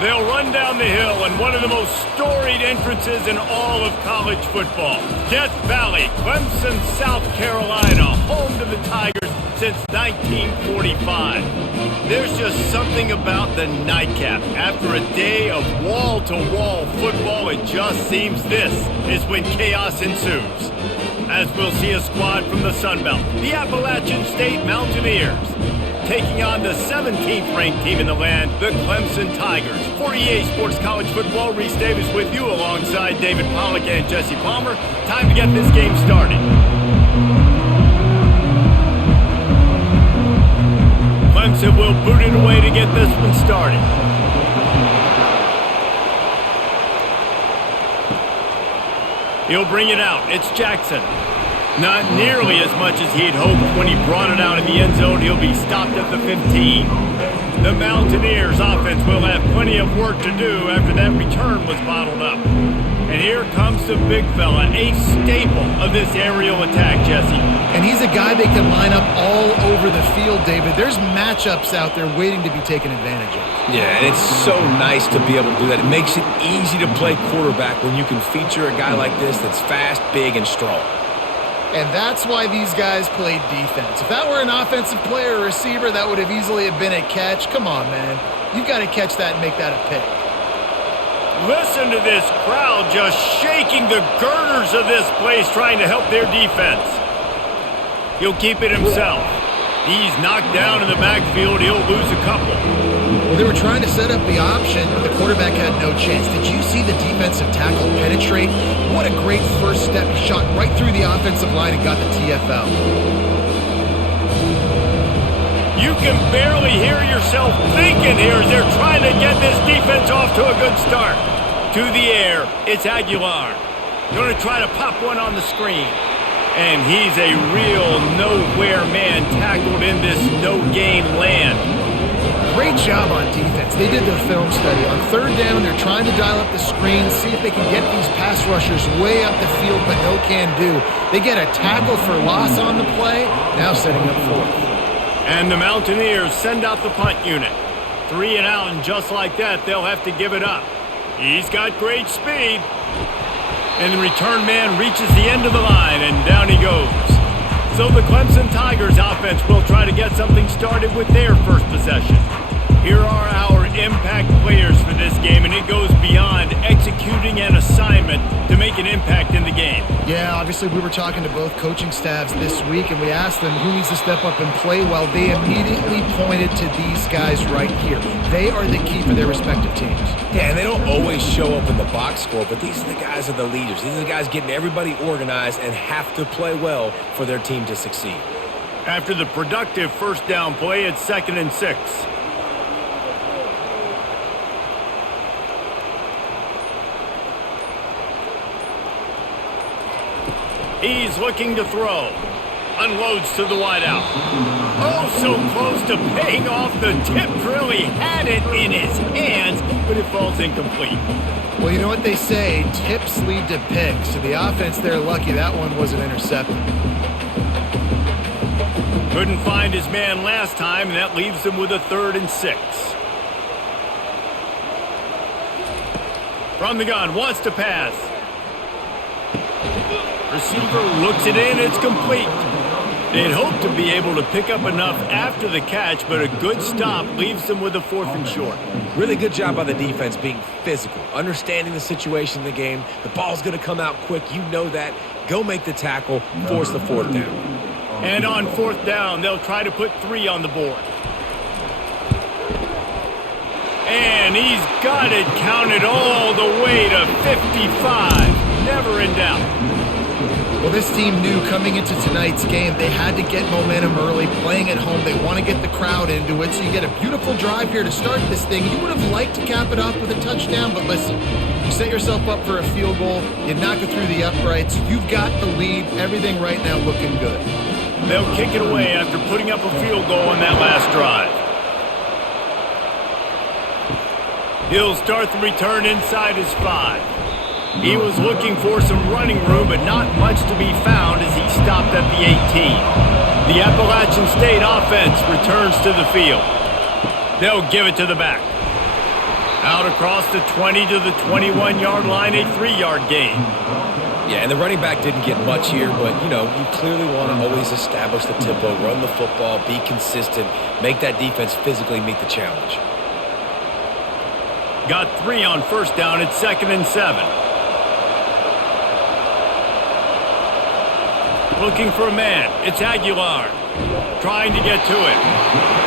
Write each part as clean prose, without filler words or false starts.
They'll run down the hill in one of the most storied entrances in all of college football. Death Valley, Clemson, South Carolina, home to the Tigers since 1945. There's just something about the nightcap. After a day of wall-to-wall football, it just seems this is when chaos ensues. As we'll see a squad from the Sun Belt, the Appalachian State Mountaineers, taking on the 17th ranked team in the land, the Clemson Tigers. For EA Sports College Football, Reese Davis with you alongside David Pollack and Jesse Palmer. Time to get this game started. Clemson will boot it away to get this one started. He'll bring it out. It's Jackson. Not nearly as much as he'd hoped when he brought it out in the end zone. He'll be stopped at the 15. The Mountaineers offense will have plenty of work to do after that return was bottled up. And here comes the big fella, a staple of this aerial attack, Jesse. And he's a guy that can line up all over the field, David. There's matchups out there waiting to be taken advantage of. Yeah, and it's so nice to be able to do that. It makes it easy to play quarterback when you can feature a guy like this that's fast, big, and strong. And that's why these guys played defense. If that were an offensive player or receiver, that would have easily been a catch. Come on, man. You've got to catch that and make that a pick. Listen to this crowd just shaking the girders of this place trying to help their defense. He'll keep it himself. He's knocked down in the backfield. He'll lose a couple. Well, they were trying to set up the option, but the quarterback had no chance. Did you see the defensive tackle penetrate? What a great first step. He shot right through the offensive line and got the TFL. You can barely hear yourself thinking here as they're trying to get this defense off to a good start. To the air, it's Aguilar. Going to try to pop one on the screen. And he's a real nowhere man tackled in this no-gain land. Great job on defense. They did their film study. On third down, they're trying to dial up the screen, see if they can get these pass rushers way up the field, but no can do. They get a tackle for loss on the play, now setting up fourth. And the Mountaineers send out the punt unit. 3 and out, and just like that, they'll have to give it up. He's got great speed. And the return man reaches the end of the line, and down he goes. So the Clemson Tigers offense will try to get something started with their first possession. Here are our impact players for this game, and it goes beyond executing an assignment to make an impact in the game. Yeah, obviously we were talking to both coaching staffs this week, and we asked them who needs to step up and play well. They immediately pointed to these guys right here. They are the key for their respective teams. Yeah, and they don't always show up in the box score, but these are the guys that are the leaders. These are the guys getting everybody organized and have to play well for their team to succeed. After the productive first down play, it's 2nd and 6. He's looking to throw. Unloads to the wideout. Oh, so close to paying off the tip drill. He had it in his hands, but it falls incomplete. Well, you know what they say, tips lead to picks. So the offense, they're lucky that one wasn't intercepted. Couldn't find his man last time, and that leaves him with a 3rd and 6. From the gun, wants to pass. Receiver looks it in, it's complete. They'd hoped to be able to pick up enough after the catch, but a good stop leaves them with a 4th and short. Really good job by the defense being physical, understanding the situation in the game. The ball's going to come out quick. You know that. Go make the tackle, force the 4th down. And on 4th down, they'll try to put 3 on the board. And he's got it counted all the way to 55. Never in doubt. Well, this team knew coming into tonight's game they had to get momentum early, playing at home. They want to get the crowd into it, so you get a beautiful drive here to start this thing. You would have liked to cap it off with a touchdown, but listen, you set yourself up for a field goal, you knock it through the uprights, you've got the lead, everything right now looking good. They'll kick it away after putting up a field goal on that last drive. He'll start the return inside his 5. He was looking for some running room, but not much to be found as he stopped at the 18. The Appalachian State offense returns to the field. They'll give it to the back. Out across the 20 to the 21-yard line, a 3-yard gain. Yeah, and the running back didn't get much here, but, you clearly want to always establish the tempo, run the football, be consistent, make that defense physically meet the challenge. Got 3 on first down. It's 2nd and 7. Looking for a man. It's Aguilar. Trying to get to it.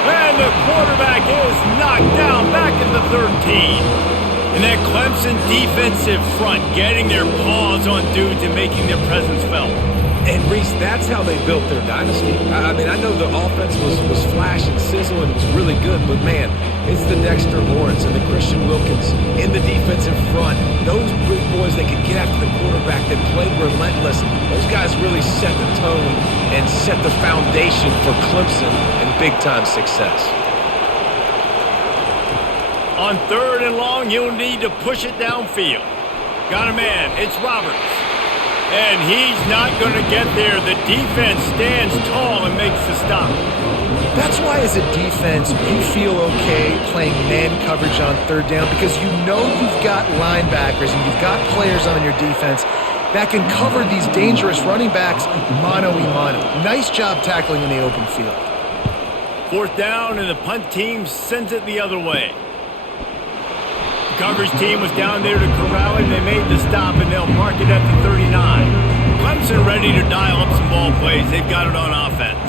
And the quarterback is knocked down back at the 13. And that Clemson defensive front getting their paws on dudes and making their presence felt. And, Reese, that's how they built their dynasty. I know the offense was flash and sizzle and it was really good, but, man, it's the Dexter Lawrence and the Christian Wilkins in the defensive front. Those big boys that could get after the quarterback that played relentless, those guys really set the tone and set the foundation for Clemson and big-time success. On 3rd and long, you'll need to push it downfield. Got a man. It's Roberts. And he's not going to get there. The defense stands tall and makes the stop. That's why as a defense, you feel okay playing man coverage on 3rd down because you know you've got linebackers and you've got players on your defense that can cover these dangerous running backs mano-a-mano. Nice job tackling in the open field. 4th down, and the punt team sends it the other way. The coverage team was down there to corral him. They made the stop, and they'll mark it at the 39. Clemson ready to dial up some ball plays. They've got it on offense.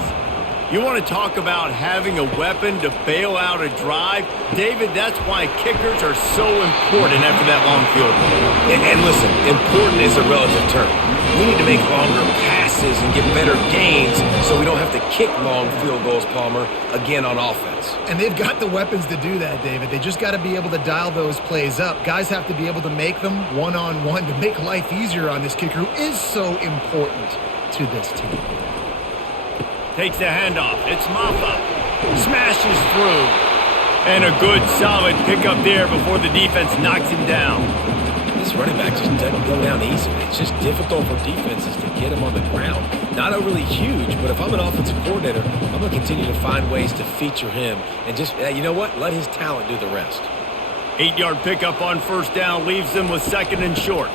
You want to talk about having a weapon to bail out a drive? David, that's why kickers are so important after that long field goal. And listen, important is a relative term. We need to make longer passes and get better gains so we don't have to kick long field goals, Palmer, again on offense. And they've got the weapons to do that, David. They just got to be able to dial those plays up. Guys have to be able to make them one-on-one to make life easier on this kicker who is so important to this team. Takes the handoff. It's Maffa. Smashes through. And a good, solid pickup there before the defense knocks him down. This running back just doesn't go down easy. It's just difficult for defenses to get him on the ground. Not overly huge, but if I'm an offensive coordinator, I'm going to continue to find ways to feature him. And just, you know what? Let his talent do the rest. 8-yard pickup on 1st down leaves them with 2nd and short.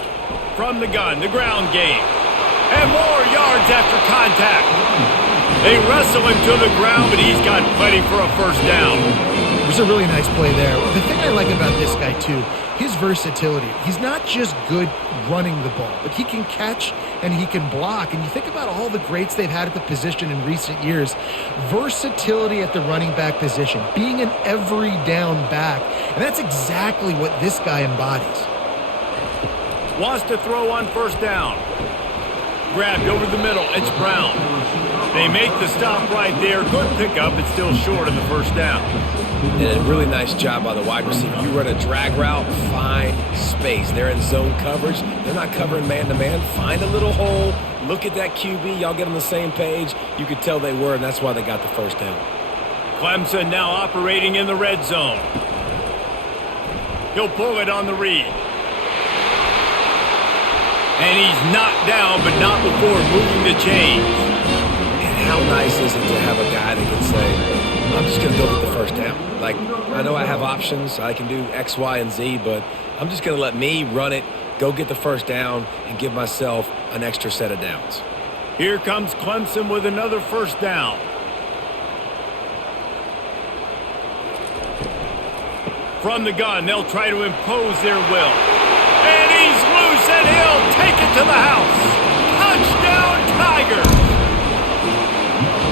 From the gun, the ground game. And more yards after contact. They wrestle him to the ground, but he's got plenty for a 1st down. It was a really nice play there. The thing I like about this guy, too, his versatility. He's not just good running the ball, but he can catch and he can block. And you think about all the greats they've had at the position in recent years. Versatility at the running back position, being an every down back. And that's exactly what this guy embodies. Wants to throw on 1st down. Grabbed over the middle. It's Brown. They make the stop right there. Good pickup. It's still short of the 1st down. And a really nice job by the wide receiver. You run a drag route, find space. They're in zone coverage. They're not covering man-to-man. Find a little hole. Look at that QB. Y'all get on the same page. You could tell they were, and that's why they got the 1st down. Clemson now operating in the red zone. He'll pull it on the read. And he's knocked down, but not before moving the chains. And how nice is it to have a guy that can say, I'm just going to go get the 1st down. Like, I know I have options. I can do X, Y, and Z, but I'm just going to let me run it, go get the 1st down, and give myself an extra set of downs. Here comes Clemson with another 1st down. From the gun, they'll try to impose their will. And he's loose, and he'll take it to the house. Touchdown, Tigers!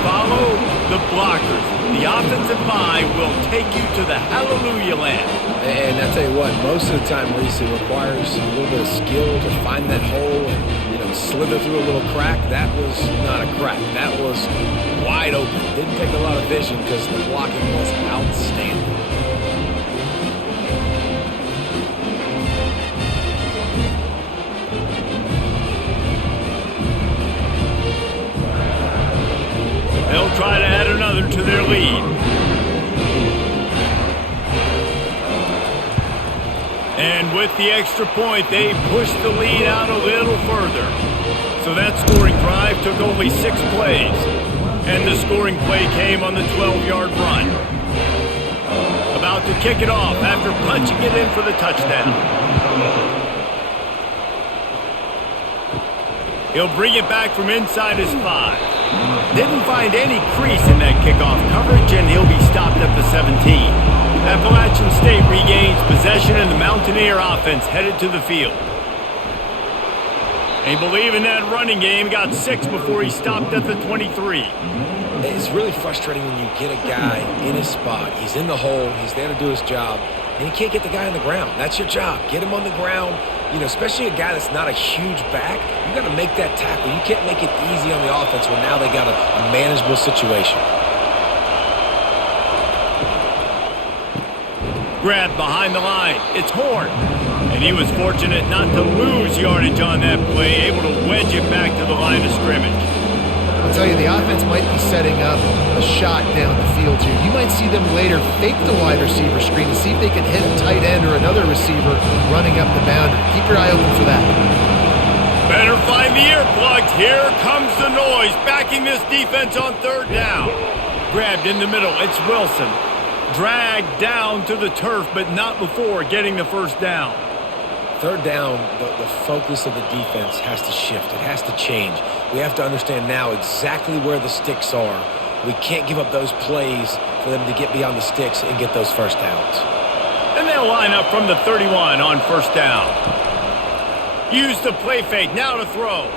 Follow the blockers. The offensive line will take you to the hallelujah land. And I tell you what, most of the time, Reese, it requires a little bit of skill to find that hole and, slither through a little crack. That was not a crack. That was wide open. Didn't take a lot of vision because the blocking was outstanding. They'll try to add another to their lead. And with the extra point, they pushed the lead out a little further. So that scoring drive took only 6 plays. And the scoring play came on the 12-yard run. About to kick it off after punching it in for the touchdown. He'll bring it back from inside his 5. Didn't find any crease in that kickoff coverage, and he'll be stopped at the 17. Appalachian State regains possession, and the Mountaineer offense headed to the field. They believe in that running game. Got 6 before he stopped at the 23. It's really frustrating when you get a guy in his spot. He's in the hole. He's there to do his job, and you can't get the guy on the ground. That's your job. Get him on the ground. You know, especially a guy that's not a huge back. You got to make that tackle. You can't make it easy on the offense when now they got a manageable situation. Grab behind the line. It's Horn. And he was fortunate not to lose yardage on that play, able to wedge it back to the line of scrimmage. I'll tell you, the offense might be setting up a shot down the field here. You might see them later fake the wide receiver screen to see if they can hit a tight end or another receiver running up the boundary. Keep your eye open for that. Better find the earplugs. Here comes the noise, backing this defense on 3rd down. Grabbed in the middle. It's Wilson. Dragged down to the turf, but not before getting the 1st down. 3rd down, the focus of the defense has to shift. It has to change. We have to understand now exactly where the sticks are. We can't give up those plays for them to get beyond the sticks and get those 1st downs. And they'll line up from the 31 on 1st down. Use the play fake, now to throw.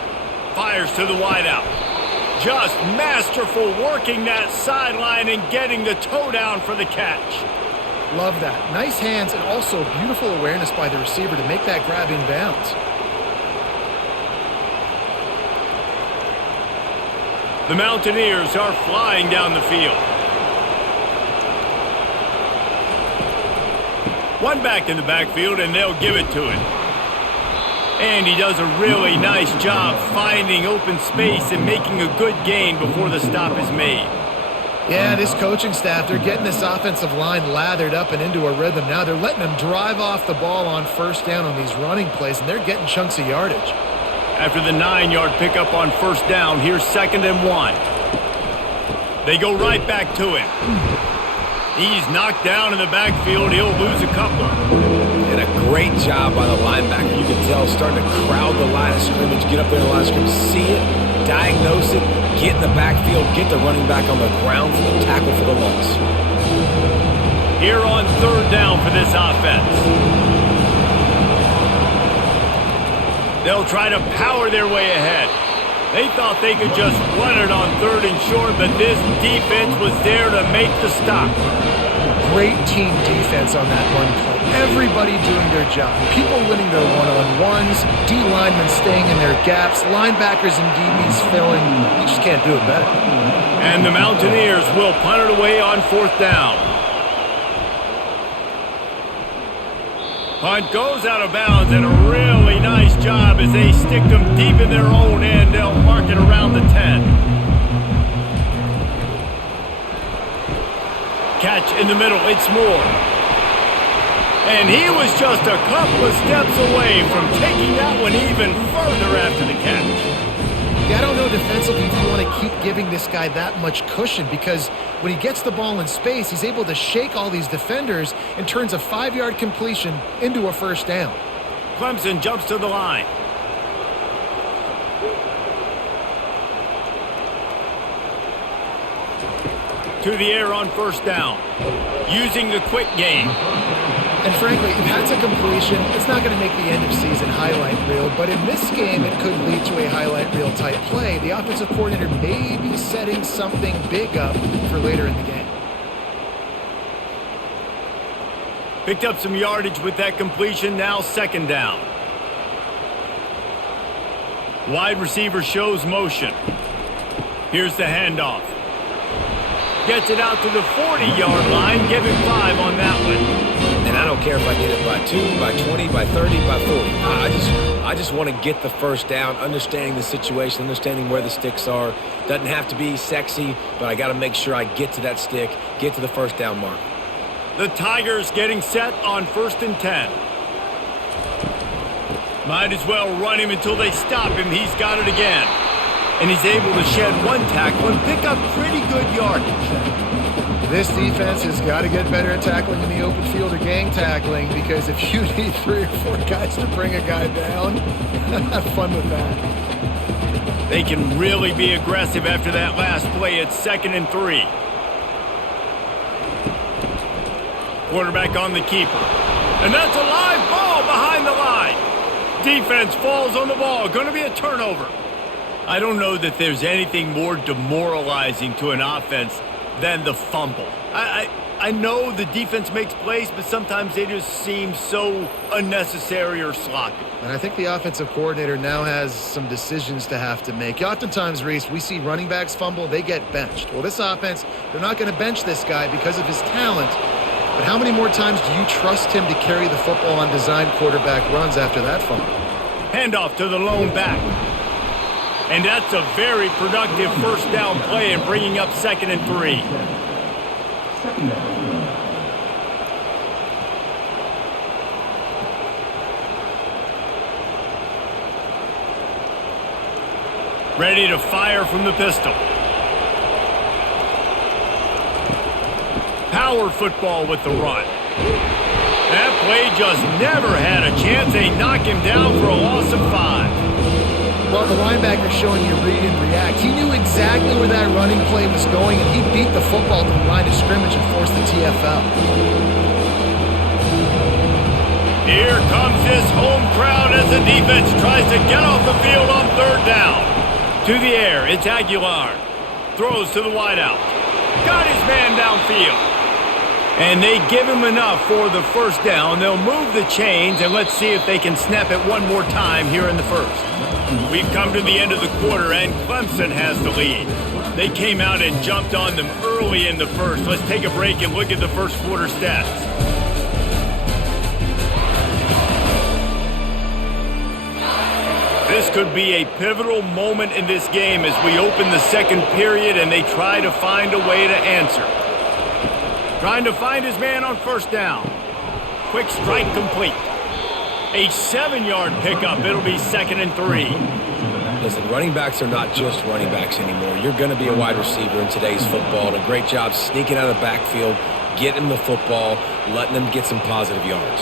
Fires to the wideout. Just masterful working that sideline and getting the toe down for the catch. Love that. Nice hands and also beautiful awareness by the receiver to make that grab in bounds. The Mountaineers are flying down the field. One back in the backfield, and they'll give it to him. And he does a really nice job finding open space and making a good gain before the stop is made. Yeah, this coaching staff, they're getting this offensive line lathered up and into a rhythm. Now they're letting them drive off the ball on 1st down on these running plays, and they're getting chunks of yardage. After the 9-yard pickup on 1st down, here's 2nd and 1. They go right back to him. He's knocked down in the backfield. He'll lose a couple. And a great job by the linebacker. You can tell starting to crowd the line of scrimmage, get up there in the line of scrimmage, see it, diagnose it, get in the backfield, get the running back on the ground for the tackle for the loss. Here on 3rd down for this offense. They'll try to power their way ahead. They thought they could just run it on 3rd and short, but this defense was there to make the stop. Great team defense on that run play. Everybody doing their job. People winning their one-on-ones, D linemen staying in their gaps, linebackers and DBs filling. You just can't do it better. And the Mountaineers will punt it away on 4th down. Punt goes out of bounds, and a really nice job as they stick them deep in their own end. They'll mark it around the 10. Catch in the middle, it's Moore. And he was just a couple of steps away from taking that one even further after the catch. Yeah, I don't know defensively if you want to keep giving this guy that much cushion, because when he gets the ball in space, he's able to shake all these defenders and turns a 5-yard completion into a 1st down. Clemson jumps to the line. To the air on 1st down. Using the quick game. And frankly, if that's a completion, it's not going to make the end-of-season highlight reel, but in this game, it could lead to a highlight reel type play. The offensive coordinator may be setting something big up for later in the game. Picked up some yardage with that completion, now 2nd down. Wide receiver shows motion. Here's the handoff. Gets it out to the 40-yard line, give him 5 on that one. And I don't care if I get it by 2, by 20, by 30, by 40. I just want to get the 1st down, understanding the situation, understanding where the sticks are. Doesn't have to be sexy, but I got to make sure I get to that stick, get to the 1st down mark. The Tigers getting set on 1st and 10. Might as well run him until they stop him. He's got it again. And he's able to shed one tackle and pick up pretty good yardage. This defense has got to get better at tackling in the open field or gang tackling, because if you need 3 or 4 guys to bring a guy down, have fun with that. They can really be aggressive after that last play. It's 2nd and 3. Quarterback on the keeper. And that's a live ball behind the line. Defense falls on the ball. Going to be a turnover. I don't know that there's anything more demoralizing to an offense than the fumble. I know the defense makes plays, but sometimes they just seem so unnecessary or sloppy. And I think the offensive coordinator now has some decisions to have to make. Oftentimes, Reese, we see running backs fumble, they get benched. Well, this offense, they're not going to bench this guy because of his talent. But how many more times do you trust him to carry the football on design quarterback runs after that fumble? Handoff to the lone back. And that's a very productive first down play and bringing up 2nd and 3. Ready to fire from the pistol. Power football with the run. That play just never had a chance. They knock him down for a loss of 5. Well, the linebacker showing you read and react. He knew exactly where that running play was going, and he beat the football to the line of scrimmage and forced the TFL. Here comes this home crowd as the defense tries to get off the field on 3rd down. To the air, it's Aguilar. Throws to the wideout. Got his man downfield. And they give him enough for the first down. They'll move the chains, and let's see if they can snap it one more time here in the first. We've come to the end of the quarter, and Clemson has the lead. They came out and jumped on them early in the first. Let's take a break and look at the first quarter stats. This could be a pivotal moment in this game as we open the second period and they try to find a way to answer. Trying to find his man on first down. Quick strike complete. A 7-yard pickup. It'll be 2nd and 3. Listen, running backs are not just running backs anymore. You're going to be a wide receiver in today's football. And a great job sneaking out of the backfield, getting the football, letting them get some positive yards.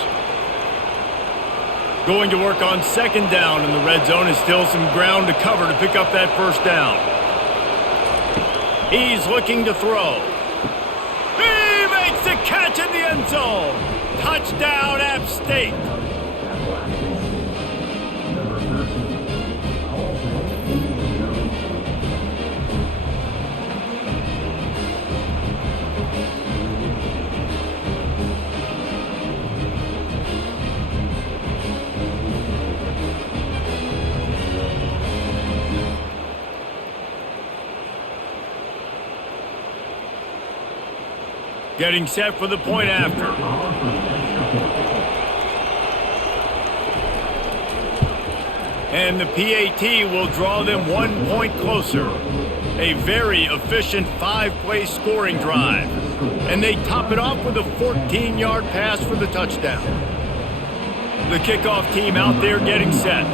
Going to work on 2nd down in the red zone. Is still some ground to cover to pick up that first down. He's looking to throw. He makes the catch in the end zone. Touchdown, App State. Getting set for the point after. And the PAT will draw them 1 point closer. A very efficient 5-play scoring drive. And they top it off with a 14-yard pass for the touchdown. The kickoff team out there getting set.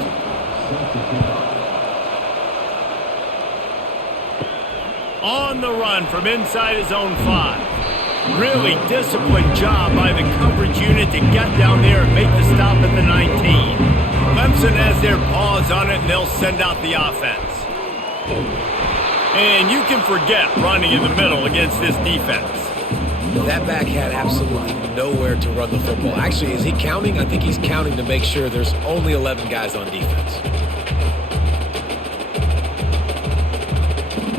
On the run from inside his own 5. Really disciplined job by the coverage unit to get down there and make the stop at the 19. Clemson has their paws on it, and they'll send out the offense. And you can forget running in the middle against this defense. That back had absolutely nowhere to run the football. Actually, is he counting? I think he's counting to make sure there's only 11 guys on defense.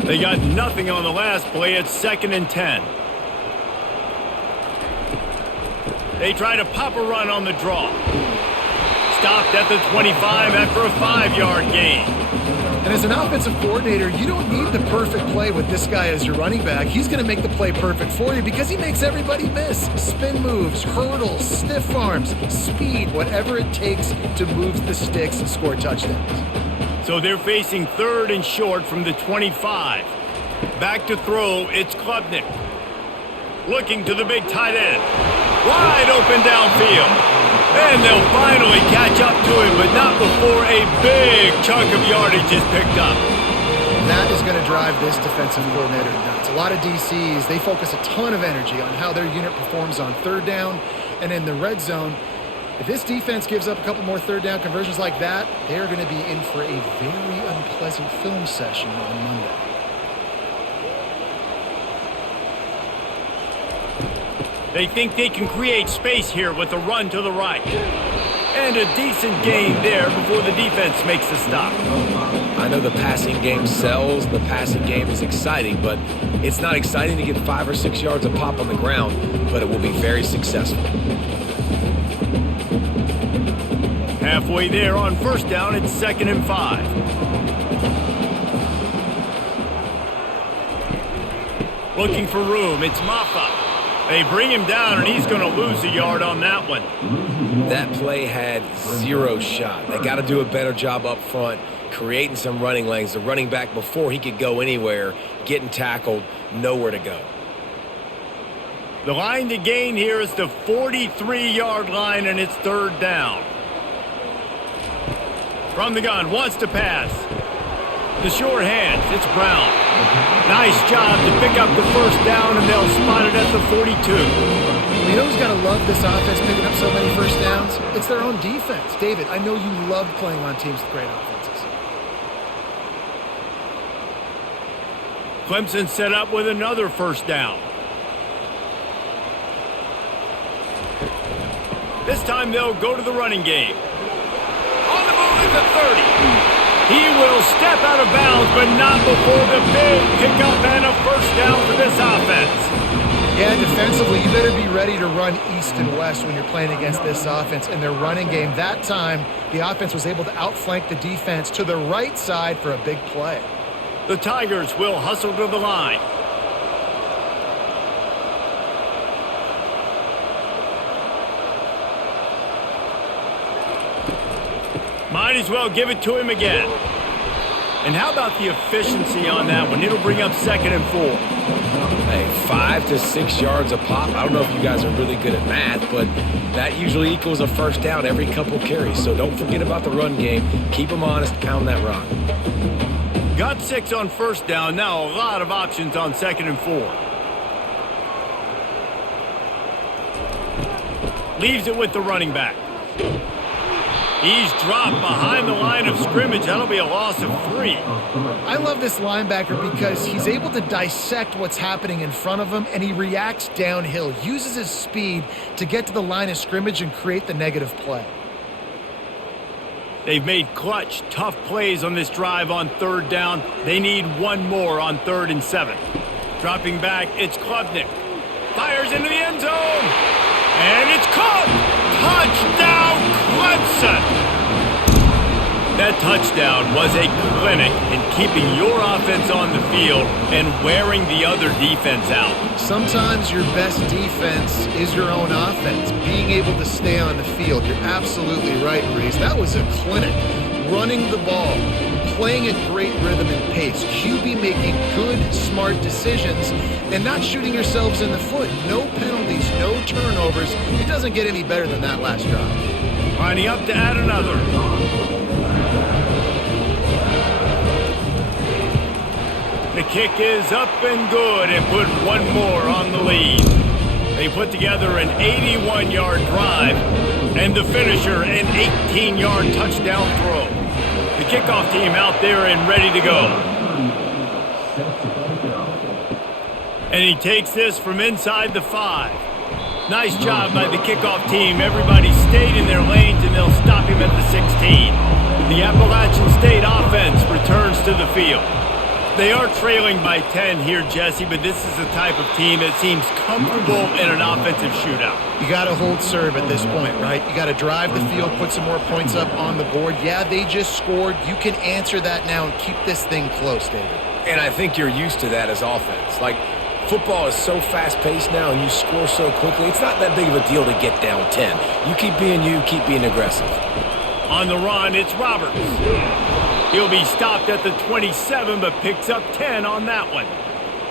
They got nothing on the last play. It's 2nd and 10. They try to pop a run on the draw. Stopped at the 25 after a 5-yard gain. And as an offensive coordinator, you don't need the perfect play with this guy as your running back. He's going to make the play perfect for you because he makes everybody miss. Spin moves, hurdles, stiff arms, speed, whatever it takes to move the sticks and score touchdowns. So they're facing 3rd and short from the 25. Back to throw, it's Klubnik. Looking to the big tight end. Wide open downfield. And they'll finally catch up to him, but not before a big chunk of yardage is picked up. That is going to drive this defensive coordinator nuts. A lot of DCs, they focus a ton of energy on how their unit performs on third down and in the red zone. If this defense gives up a couple more third down conversions like that, they're going to be in for a very unpleasant film session on Monday. They think they can create space here with a run to the right. And a decent gain there before the defense makes the stop. I know the passing game sells, the passing game is exciting, but it's not exciting to get 5 or 6 yards a pop on the ground, but it will be very successful. Halfway there on first down, it's 2nd and 5. Looking for room, it's Maffa. They bring him down, and he's going to lose a yard on that one. That play had 0 shot. They got to do a better job up front, creating some running lanes. The running back, before he could go anywhere, getting tackled, nowhere to go. The line to gain here is the 43-yard line, and it's 3rd down. From the gun, wants to pass. The short hands, it's Brown. Nice job to pick up the first down, and they'll spot it at the 42. You know who's got to love this offense picking up so many first downs? It's their own defense. David, I know you love playing on teams with great offenses. Clemson set up with another first down. This time they'll go to the running game. On the move at the 30. He will step out of bounds, but not before the big pickup and a first down for this offense. Yeah, defensively, you better be ready to run east and west when you're playing against this offense. In their running game, that time, the offense was able to outflank the defense to the right side for a big play. The Tigers will hustle to the line. Might as well give it to him again. And how about the efficiency on that one? It'll bring up 2nd and 4. Hey, 5 to 6 yards a pop. I don't know if you guys are really good at math, but that usually equals a first down every couple carries. So don't forget about the run game. Keep them honest, pound that rock. Got 6 on first down. Now a lot of options on 2nd and 4. Leaves it with the running back. He's dropped behind the line of scrimmage. That'll be a loss of 3. I love this linebacker because he's able to dissect what's happening in front of him, and he reacts downhill, uses his speed to get to the line of scrimmage and create the negative play. They've made clutch, tough plays on this drive on 3rd down. They need one more on 3rd and 7. Dropping back, it's Klubnik. Fires into the end zone. And it's caught! Touchdown, Clemson! That touchdown was a clinic in keeping your offense on the field and wearing the other defense out. Sometimes your best defense is your own offense, being able to stay on the field. You're absolutely right, Reese. That was a clinic. Running the ball, playing at great rhythm and pace, QB making good, smart decisions, and not shooting yourselves in the foot. No penalties, no turnovers. It doesn't get any better than that last drive. Lining up to add another. The kick is up and good and put one more on the lead. They put together an 81-yard drive and the finisher an 18-yard touchdown throw. The kickoff team out there and ready to go. And he takes this from inside the 5. Nice job by the kickoff team. Everybody stayed in their lanes and they'll stop him at the 16. The Appalachian State offense returns to the field. They are trailing by 10 here, Jesse, but this is the type of team that seems comfortable in an offensive shootout. You got to hold serve at this point, right? You got to drive the field, put some more points up on the board. Yeah, they just scored. You can answer that now and keep this thing close, David. And I think you're used to that as offense. Like, football is so fast-paced now and you score so quickly, it's not that big of a deal to get down 10. You keep being you, keep being aggressive. On the run, it's Roberts. He'll be stopped at the 27, but picks up 10 on that one.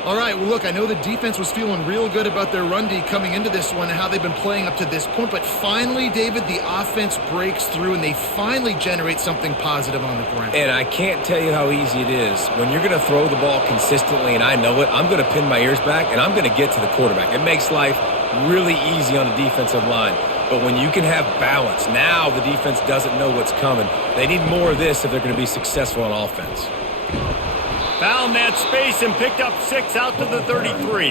All right, well, look, I know the defense was feeling real good about their run D coming into this one and how they've been playing up to this point, but finally, David, the offense breaks through and they finally generate something positive on the ground. And I can't tell you how easy it is. When you're going to throw the ball consistently, and I know it, I'm going to pin my ears back, and I'm going to get to the quarterback. It makes life really easy on the defensive line. But when you can have balance, now the defense doesn't know what's coming. They need more of this if they're going to be successful on offense. Found that space and picked up 6 out to the 33.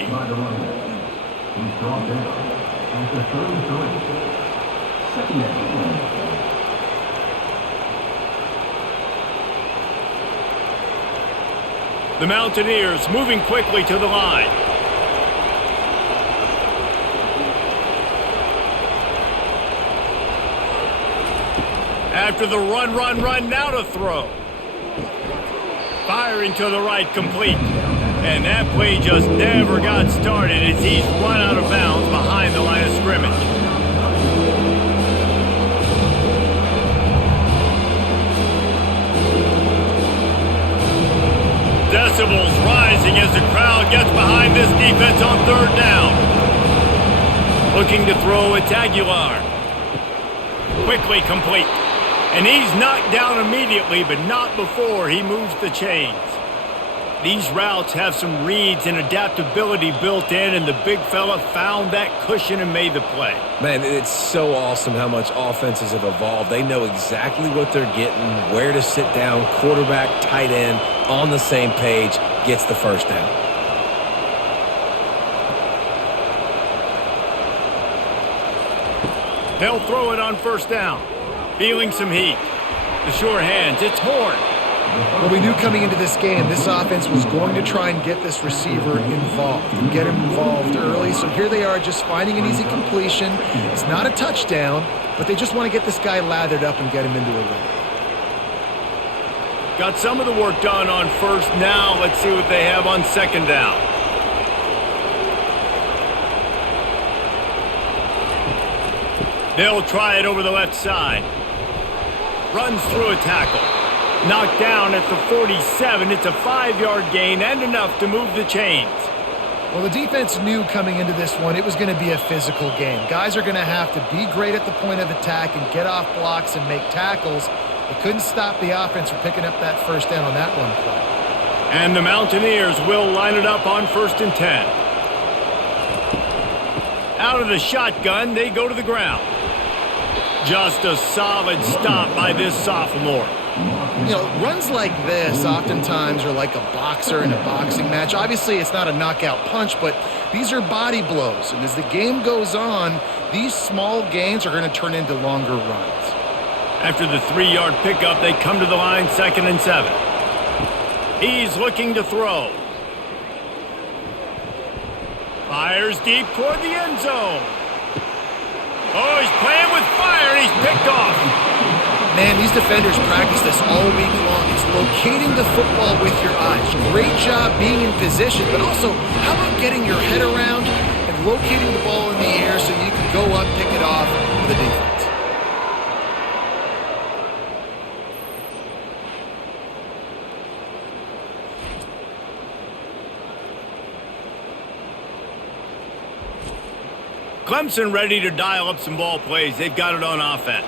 The Mountaineers moving quickly to the line. After the run, now to throw. Firing to the right, complete. And that play just never got started as he's run out of bounds behind the line of scrimmage. Decibels rising as the crowd gets behind this defense on 3rd down. Looking to throw, it's Aguilar. Quickly complete. And he's knocked down immediately, but not before he moves the chains. These routes have some reads and adaptability built in, and the big fella found that cushion and made the play. Man, it's so awesome how much offenses have evolved. They know exactly what they're getting, where to sit down, quarterback, tight end, on the same page, gets the first down. They'll throw it on 1st down. Feeling some heat. The sure hands, it's Horn. Well, we knew coming into this game, this offense was going to try and get this receiver involved and get him involved early. So here they are just finding an easy completion. It's not a touchdown, but they just want to get this guy lathered up and get him into a rhythm. Got some of the work done on 1st. Now let's see what they have on 2nd down. They'll try it over the left side. Runs through a tackle. Knocked down at the 47. It's a 5-yard gain and enough to move the chains. Well, the defense knew coming into this one it was going to be a physical game. Guys are going to have to be great at the point of attack and get off blocks and make tackles. They couldn't stop the offense from picking up that 1st down on that run play. And the Mountaineers will line it up on 1st and 10. Out of the shotgun, they go to the ground. Just a solid stop by this sophomore. You know, runs like this oftentimes are like a boxer in a boxing match. Obviously, it's not a knockout punch, but these are body blows. And as the game goes on, these small gains are going to turn into longer runs. After the 3-yard pickup, they come to the line 2nd and 7. He's looking to throw. Fires deep toward the end zone. Oh, he's playing with fire, and he's picked off. Man, these defenders practice this all week long. It's locating the football with your eyes. Great job being in position, but also, how about getting your head around and locating the ball in the air so you can go up, pick it off for the defense. Clemson ready to dial up some ball plays. They've got it on offense.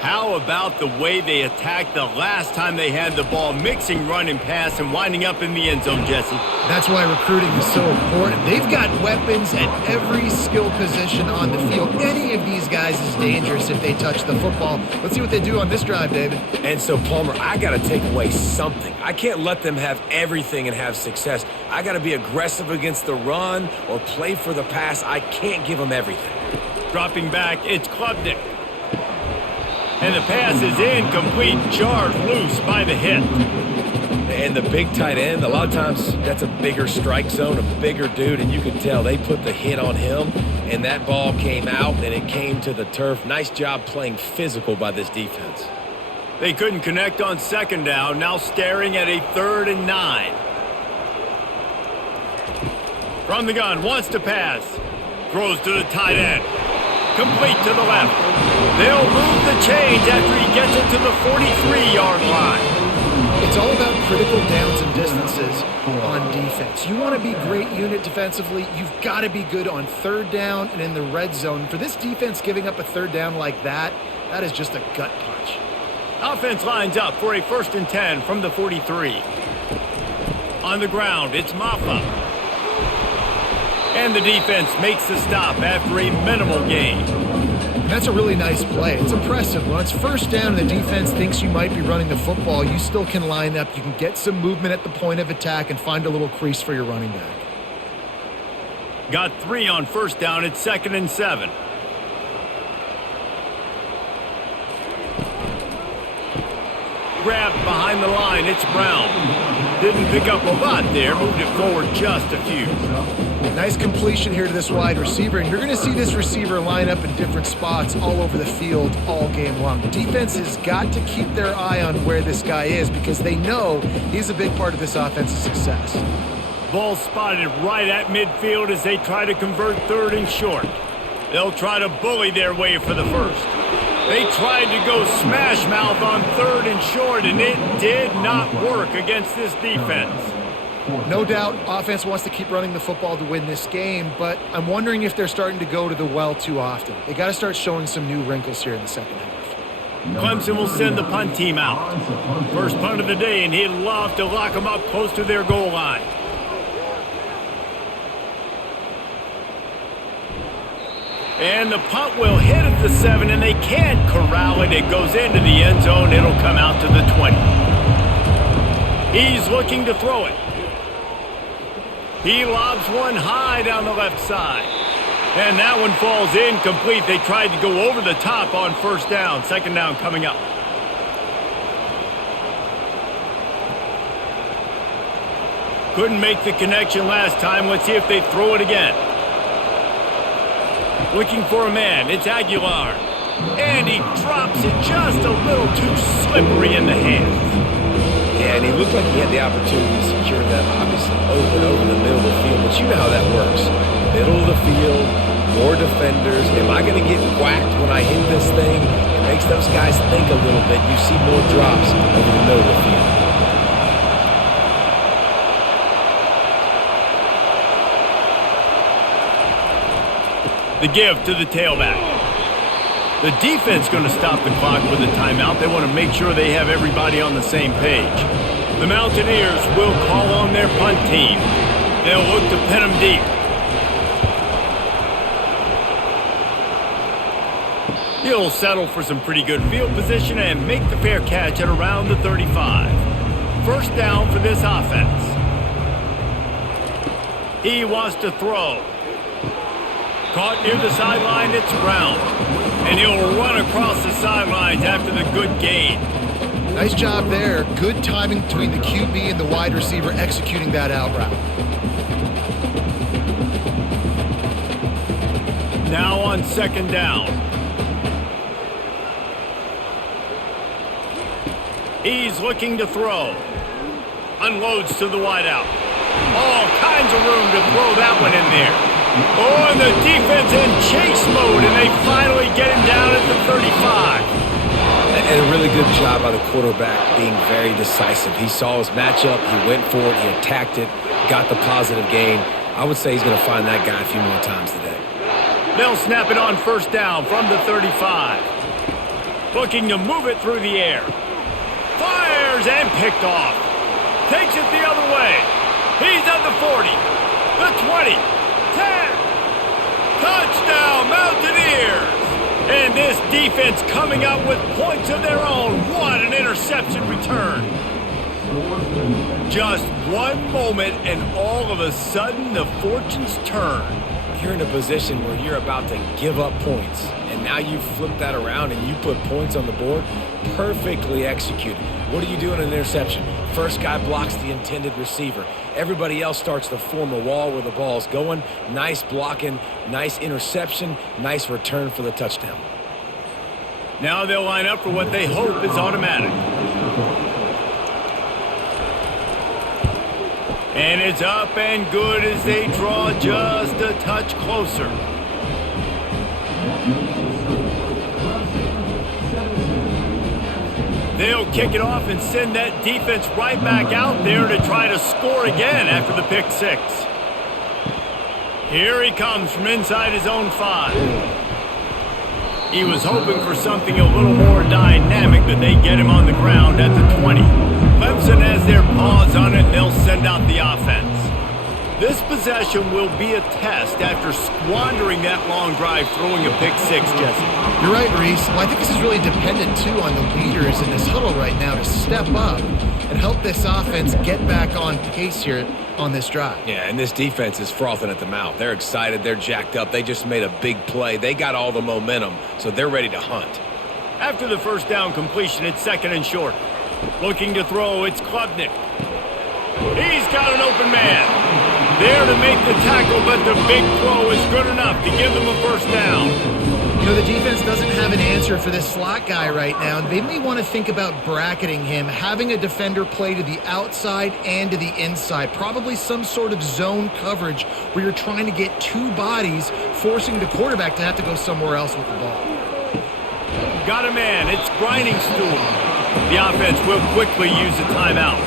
How about the way they attacked the last time they had the ball, mixing run and pass and winding up in the end zone, Jesse? That's why recruiting is so important. They've got weapons at every skill position on the field. Any of these guys is dangerous if they touch the football. Let's see what they do on this drive, David. And so, Palmer, I got to take away something. I can't let them have everything and have success. I got to be aggressive against the run or play for the pass. I can't give them everything. Dropping back, it's Klubnik. And the pass is incomplete, jarred loose by the hit. And the big tight end, a lot of times that's a bigger strike zone, a bigger dude, and you can tell they put the hit on him, and that ball came out, and it came to the turf. Nice job playing physical by this defense. They couldn't connect on 2nd down, now staring at a 3rd and 9. From the gun, wants to pass. Throws to the tight end. Complete to the left. They'll move the chains after he gets it to the 43-yard line. It's all about critical downs and distances on defense. You want to be great unit defensively, you've got to be good on third down and in the red zone. For this defense, giving up a third down like that is just a gut punch. Offense lines up for a 1st and 10 from the 43. On the ground, it's Maffa. And the defense makes the stop after a minimal gain. That's a really nice play. It's impressive. When it's 1st down and the defense thinks you might be running the football, you still can line up. You can get some movement at the point of attack and find a little crease for your running back. Got 3 on 1st down. It's 2nd and 7. Grabbed behind the line. It's Brown. Didn't pick up a lot there. Moved it forward just a few. Nice completion here to this wide receiver, and you're going to see this receiver line up in different spots all over the field all game long. Defense has got to keep their eye on where this guy is because they know he's a big part of this offense's success. Ball spotted right at midfield as they try to convert 3rd and short. They'll try to bully their way for the 1st. They tried to go smash mouth on 3rd and short, and it did not work against this defense. No doubt, offense wants to keep running the football to win this game, but I'm wondering if they're starting to go to the well too often. They got to start showing some new wrinkles here in the second half. Clemson will send the punt team out. First punt of the day, and he'd love to lock them up close to their goal line. And the punt will hit at the 7, and they can't corral it. It goes into the end zone. It'll come out to the 20. He's looking to throw it. He lobs one high down the left side. And that one falls incomplete. They tried to go over the top on 1st down. 2nd down coming up. Couldn't make the connection last time. Let's see if they throw it again. Looking for a man. It's Aguilar. And he drops it just a little too slippery in the hands. Yeah, and he looked like he had the opportunity to secure that, obviously, open over the middle of the field. But you know how that works. Middle of the field, more defenders. Am I going to get whacked when I hit this thing? It makes those guys think a little bit. You see more drops over the middle of the field. The give to the tailback. The defense going to stop the clock with a timeout. They want to make sure they have everybody on the same page. The Mountaineers will call on their punt team. They'll look to pin them deep. He'll settle for some pretty good field position and make the fair catch at around the 35. 1st down for this offense. He wants to throw. Caught near the sideline, it's Brown. And he'll run across the sidelines after the good gain. Nice job there. Good timing between the QB and the wide receiver executing that out route. Now on 2nd down. He's looking to throw. Unloads to the wideout. All kinds of room to throw that one in there. Oh, and the defense in chase mode, and they finally get him down at the 35. And a really good job by the quarterback being very decisive. He saw his matchup, he went for it, he attacked it, got the positive gain. I would say he's going to find that guy a few more times today. They'll snap it on 1st down from the 35. Looking to move it through the air. Fires and picked off. Takes it the other way. He's at the 40, the 20, 10. Touchdown, Mountaineers! And this defense coming up with points of their own. What an interception return. Just one moment, and all of a sudden, the fortunes turn. You're in a position where you're about to give up points, and now you flip that around and you put points on the board. Perfectly executed. What do you do in an interception? First guy blocks the intended receiver. Everybody else starts to form a wall where the ball's going. Nice blocking, nice interception, nice return for the touchdown. Now they'll line up for what they hope is automatic. And it's up and good as they draw just a touch closer. They'll kick it off and send that defense right back out there to try to score again after the pick six. Here he comes from inside his own 5. He was hoping for something a little more dynamic, but they get him on the ground at the 20. Clemson has their paws on it, and they'll send out the offense. This possession will be a test after squandering that long drive throwing a pick six, Jesse. You're right, Reese. Well, I think this is really dependent, too, on the leaders in this huddle right now to step up and help this offense get back on pace here on this drive. Yeah, and this defense is frothing at the mouth. They're excited. They're jacked up. They just made a big play. They got all the momentum, so they're ready to hunt. After the first down completion, it's 2nd and short. Looking to throw, it's Klubnik. He's got an open man. There to make the tackle, but the big throw is good enough to give them a first down. You know, the defense doesn't have an answer for this slot guy right now, and they may want to think about bracketing him, having a defender play to the outside and to the inside. Probably some sort of zone coverage where you're trying to get 2 bodies, forcing the quarterback to have to go somewhere else with the ball. Got a man. It's grinding stool. The offense will quickly use a timeout.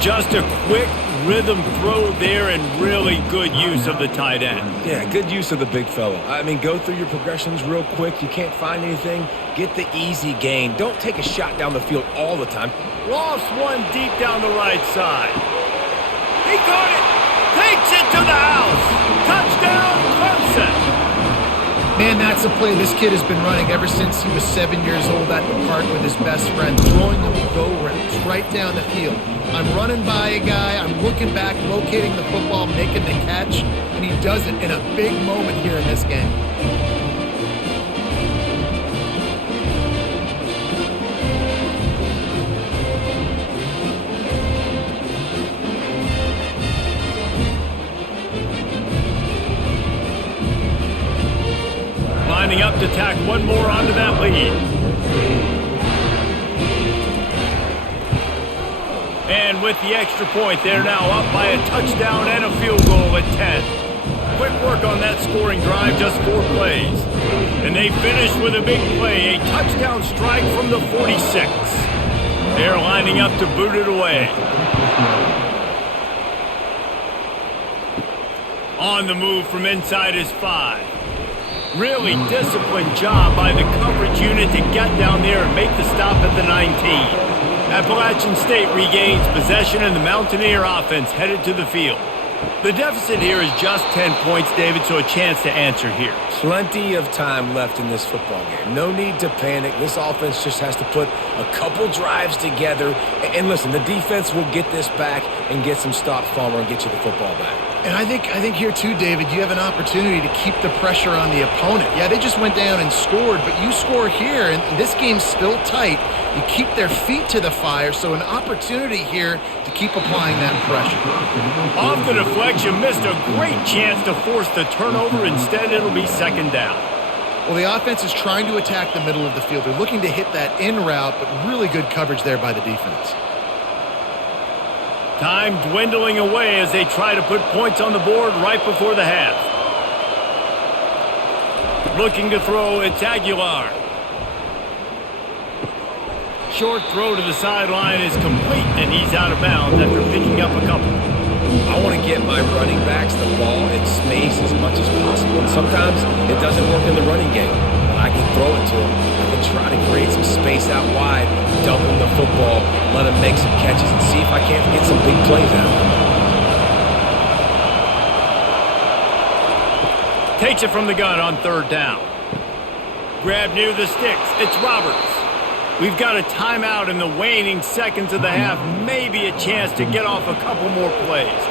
Just a quick rhythm throw there and really good use of the tight end. Yeah, good use of the big fella. I mean, go through your progressions real quick. You can't find anything. Get the easy gain. Don't take a shot down the field all the time. Lost one deep down the right side. He caught it. Takes it to the house. Touchdown, Clemson. Man, that's a play this kid has been running ever since he was 7 years old at the park with his best friend, throwing them go routes right down the field. I'm running by a guy, I'm looking back, locating the football, making the catch, and he does it in a big moment here in this game. Lining up to tack one more onto that lead. And with the extra point, they're now up by a touchdown and a field goal at 10. Quick work on that scoring drive, just 4 plays. And they finish with a big play, a touchdown strike from the 46. They're lining up to boot it away. On the move from inside his 5. Really disciplined job by the coverage unit to get down there and make the stop at the 19. Appalachian State regains possession and the Mountaineer offense headed to the field. The deficit here is just 10 points, David, so a chance to answer here. Plenty of time left in this football game. No need to panic. This offense just has to put a couple drives together. And listen, the defense will get this back and get some stops, Palmer, and get you the football back. And I think here too, David, you have an opportunity to keep the pressure on the opponent. Yeah, they just went down and scored, but you score here, and this game's still tight. You keep their feet to the fire, so an opportunity here to keep applying that pressure. Off the deflection, missed a great chance to force the turnover. Instead, it'll be 2nd down. Well, the offense is trying to attack the middle of the field. They're looking to hit that in route, but really good coverage there by the defense. Time dwindling away as they try to put points on the board right before the half. Looking to throw, it's Aguilar. Short throw to the sideline is complete, and he's out of bounds after picking up a couple. I want to get my running backs the ball in space as much as possible. And sometimes it doesn't work in the running game. But I can throw it to them. I can try to create some space out wide, dump him the football, let him make some catches, and see if I can't get some big plays out of him. Takes it from the gun on 3rd down. Grab near the sticks. It's Roberts. We've got a timeout in the waning seconds of the half. Maybe a chance to get off a couple more plays.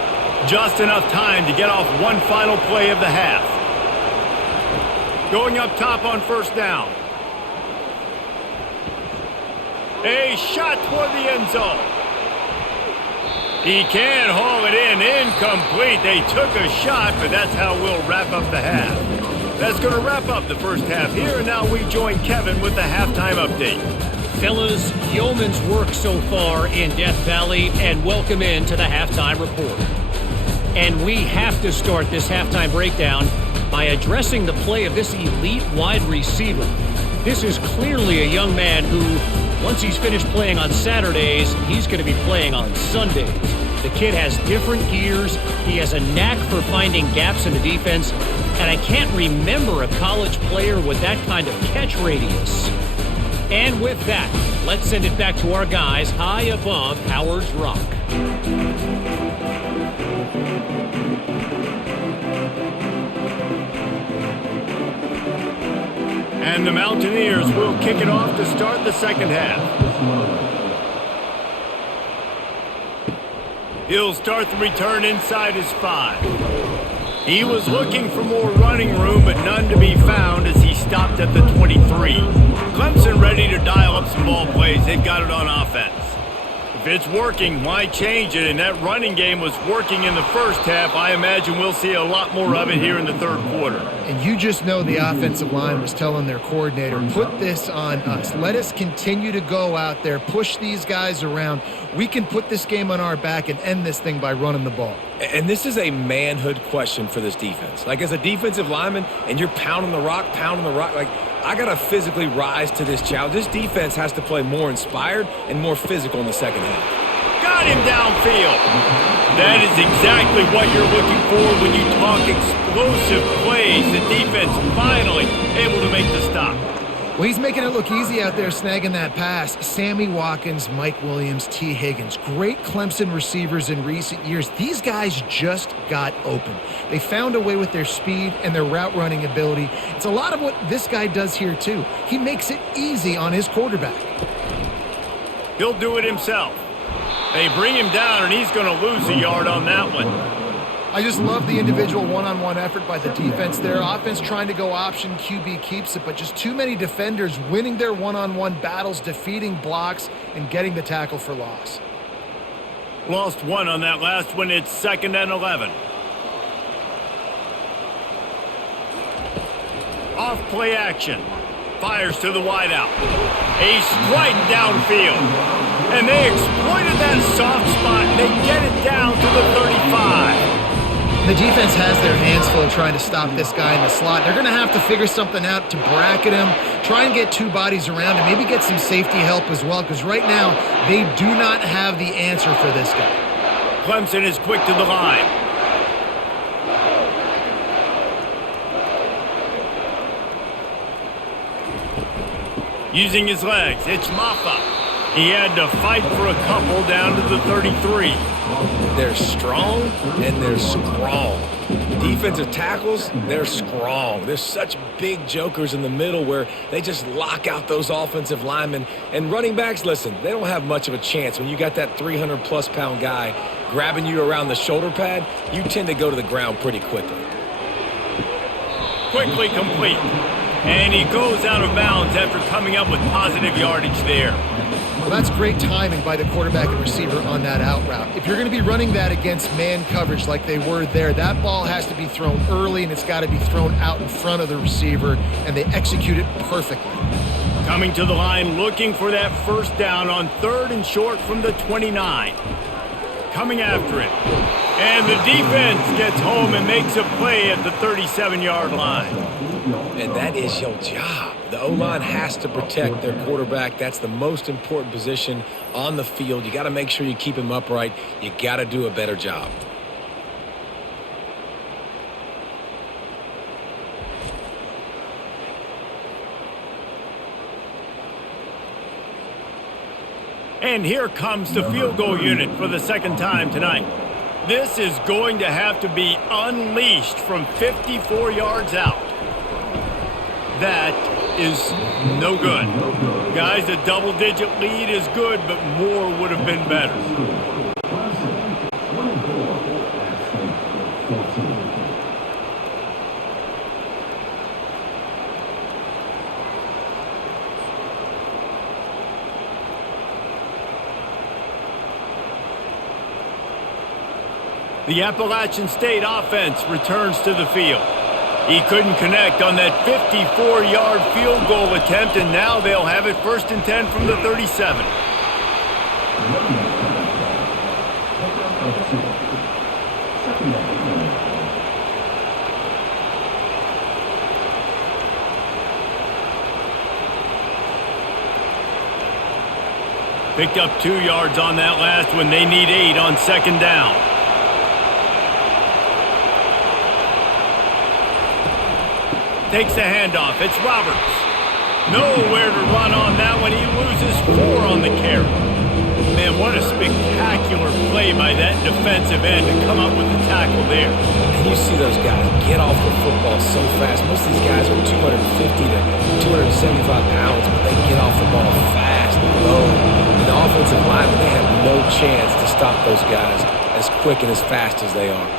Just enough time to get off one final play of the half. Going up top on 1st down. A shot toward the end zone. He can haul it in. Incomplete. They took a shot, but that's how we'll wrap up the half. That's going to wrap up the first half here, and now we join Kevin with the halftime update. Fellas, yeoman's work so far in Death Valley, and welcome in to the halftime report. And we have to start this halftime breakdown by addressing the play of this elite wide receiver. This is clearly a young man who Once he's finished playing on Saturdays, he's going to be playing on Sundays. The kid has different gears. He has a knack for finding gaps in the defense. And I can't remember a college player with that kind of catch radius. And with that, let's send it back to our guys high above Howard's Rock. And the Mountaineers will kick it off to start the second half. He'll start the return inside his 5. He was looking for more running room, but none to be found as he stopped at the 23. Clemson ready to dial up some ball plays. They've got it on offense. If it's working, why change it? And that running game was working in the first half. I imagine we'll see a lot more of it here in the third quarter. And you just know the offensive line was telling their coordinator, put this on us. Let us continue to go out there, push these guys around. We can put this game on our back and end this thing by running the ball. And this is a manhood question for this defense. Like, as a defensive lineman, and you're pounding the rock, like, I got to physically rise to this challenge. This defense has to play more inspired and more physical in the second half. Got him downfield. That is exactly what you're looking for when you talk explosive plays. The defense finally able to make the stop. Well, he's making it look easy out there snagging that pass. Sammy Watkins, Mike Williams, T. Higgins. Great Clemson receivers in recent years. These guys just got open. They found a way with their speed and their route running ability. It's a lot of what this guy does here, too. He makes it easy on his quarterback. He'll do it himself. They bring him down, and he's going to lose a yard on that one. I just love the individual one-on-one effort by the defense there. Offense trying to go option, QB keeps it, but just too many defenders winning their one-on-one battles, defeating blocks, and getting the tackle for loss. Lost one on that last one. It's 2nd and 11. Off play action. Fires to the wideout. A strike downfield. And they exploited that soft spot. And they get it down to the 35. The defense has their hands full trying to stop this guy in the slot. They're going to have to figure something out to bracket him, try and get two bodies around him, maybe get some safety help as well, because right now they do not have the answer for this guy. Clemson is quick to the line. Using his legs, it's Maffa. He had to fight for a couple down to the 33. They're strong and they're strong. Defensive tackles, they're strong. There's such big jokers in the middle where they just lock out those offensive linemen. And running backs, listen, they don't have much of a chance. When you got that 300-plus pound guy grabbing you around the shoulder pad, you tend to go to the ground pretty quickly. Quickly complete. And he goes out of bounds after coming up with positive yardage there. Well, that's great timing by the quarterback and receiver on that out route. If you're going to be running that against man coverage like they were there, that ball has to be thrown early and it's got to be thrown out in front of the receiver, and they execute it perfectly. Coming to the line, looking for that first down on 3rd and short from the 29. Coming after it. And the defense gets home and makes a play at the 37-yard line. And that is your job. The O-line has to protect their quarterback. That's the most important position on the field. You got to make sure you keep him upright. You got to do a better job. And here comes the field goal unit for the second time tonight. This is going to have to be unleashed from 54 yards out. That is no good. Guys, a double-digit lead is good, but more would have been better. The Appalachian State offense returns to the field. He couldn't connect on that 54-yard field goal attempt, and now they'll have it 1st and 10 from the 37. Picked up 2 yards on that last one. They need 8 on second down. Takes the handoff. It's Roberts. Nowhere to run on that one. He loses 4 on the carry. Man, what a spectacular play by that defensive end to come up with the tackle there. And you see those guys get off the football so fast. Most of these guys are 250 to 275 pounds, but they get off the ball fast and low. And the offensive line, they have no chance to stop those guys as quick and as fast as they are.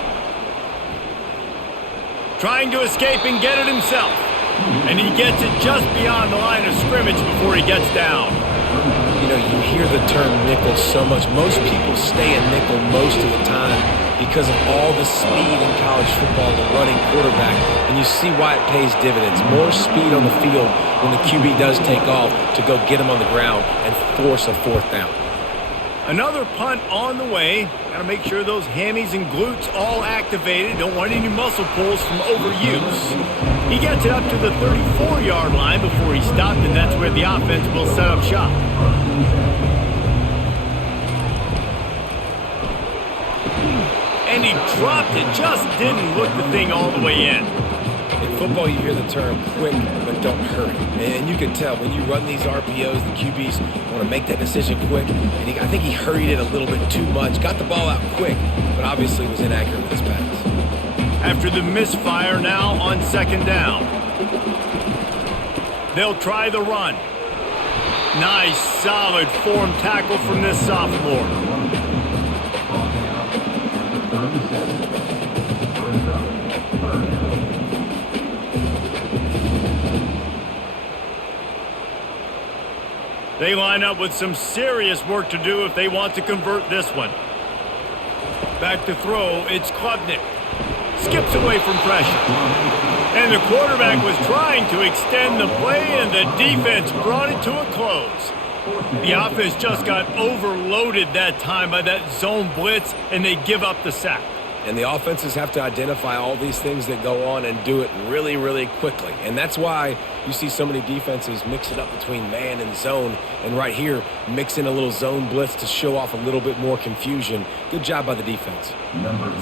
Trying to escape and get it himself. And he gets it just beyond the line of scrimmage before he gets down. You know, you hear the term nickel so much. Most people stay in nickel most of the time because of all the speed in college football, the running quarterback. And you see why it pays dividends. More speed on the field when the QB does take off to go get him on the ground and force a 4th down. Another punt on the way. Got to make sure those hammies and glutes all activated. Don't want any muscle pulls from overuse. He gets it up to the 34-yard line before he stopped, and that's where the offense will set up shop. And he dropped it. Just didn't look the thing all the way in. In football, you hear the term quick, but don't hurry. And you can tell when you run these RPOs, the QBs want to make that decision quick. And I think he hurried it a little bit too much. Got the ball out quick, but obviously was inaccurate with his pass. After the misfire, now on second down. They'll try the run. Nice, solid form tackle from this sophomore. They line up with some serious work to do if they want to convert this one. Back to throw, it's Klubnik. Skips away from pressure. And the quarterback was trying to extend the play, and the defense brought it to a close. The offense just got overloaded that time by that zone blitz, and they give up the sack. And the offenses have to identify all these things that go on and do it really, really quickly. And that's why you see so many defenses mix it up between man and zone. And right here, mix in a little zone blitz to show off a little bit more confusion. Good job by the defense.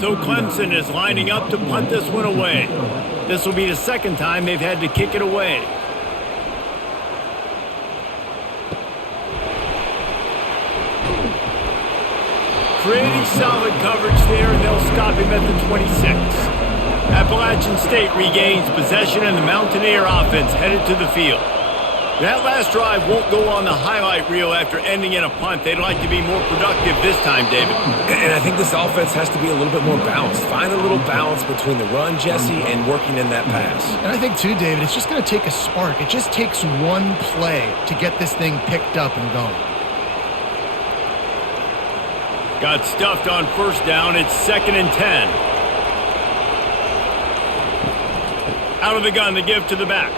So Clemson is lining up to punt this one away. This will be the second time they've had to kick it away. Pretty solid coverage there, and they'll stop him at the 26. Appalachian State regains possession, and the Mountaineer offense headed to the field. That last drive won't go on the highlight reel after ending in a punt. They'd like to be more productive this time, David. And I think this offense has to be a little bit more balanced. Find a little balance between the run, Jesse, and working in that pass. And I think, too, David, it's just going to take a spark. It just takes one play to get this thing picked up and going. Got stuffed on first down. It's 2nd and 10. Out of the gun, the give to the back.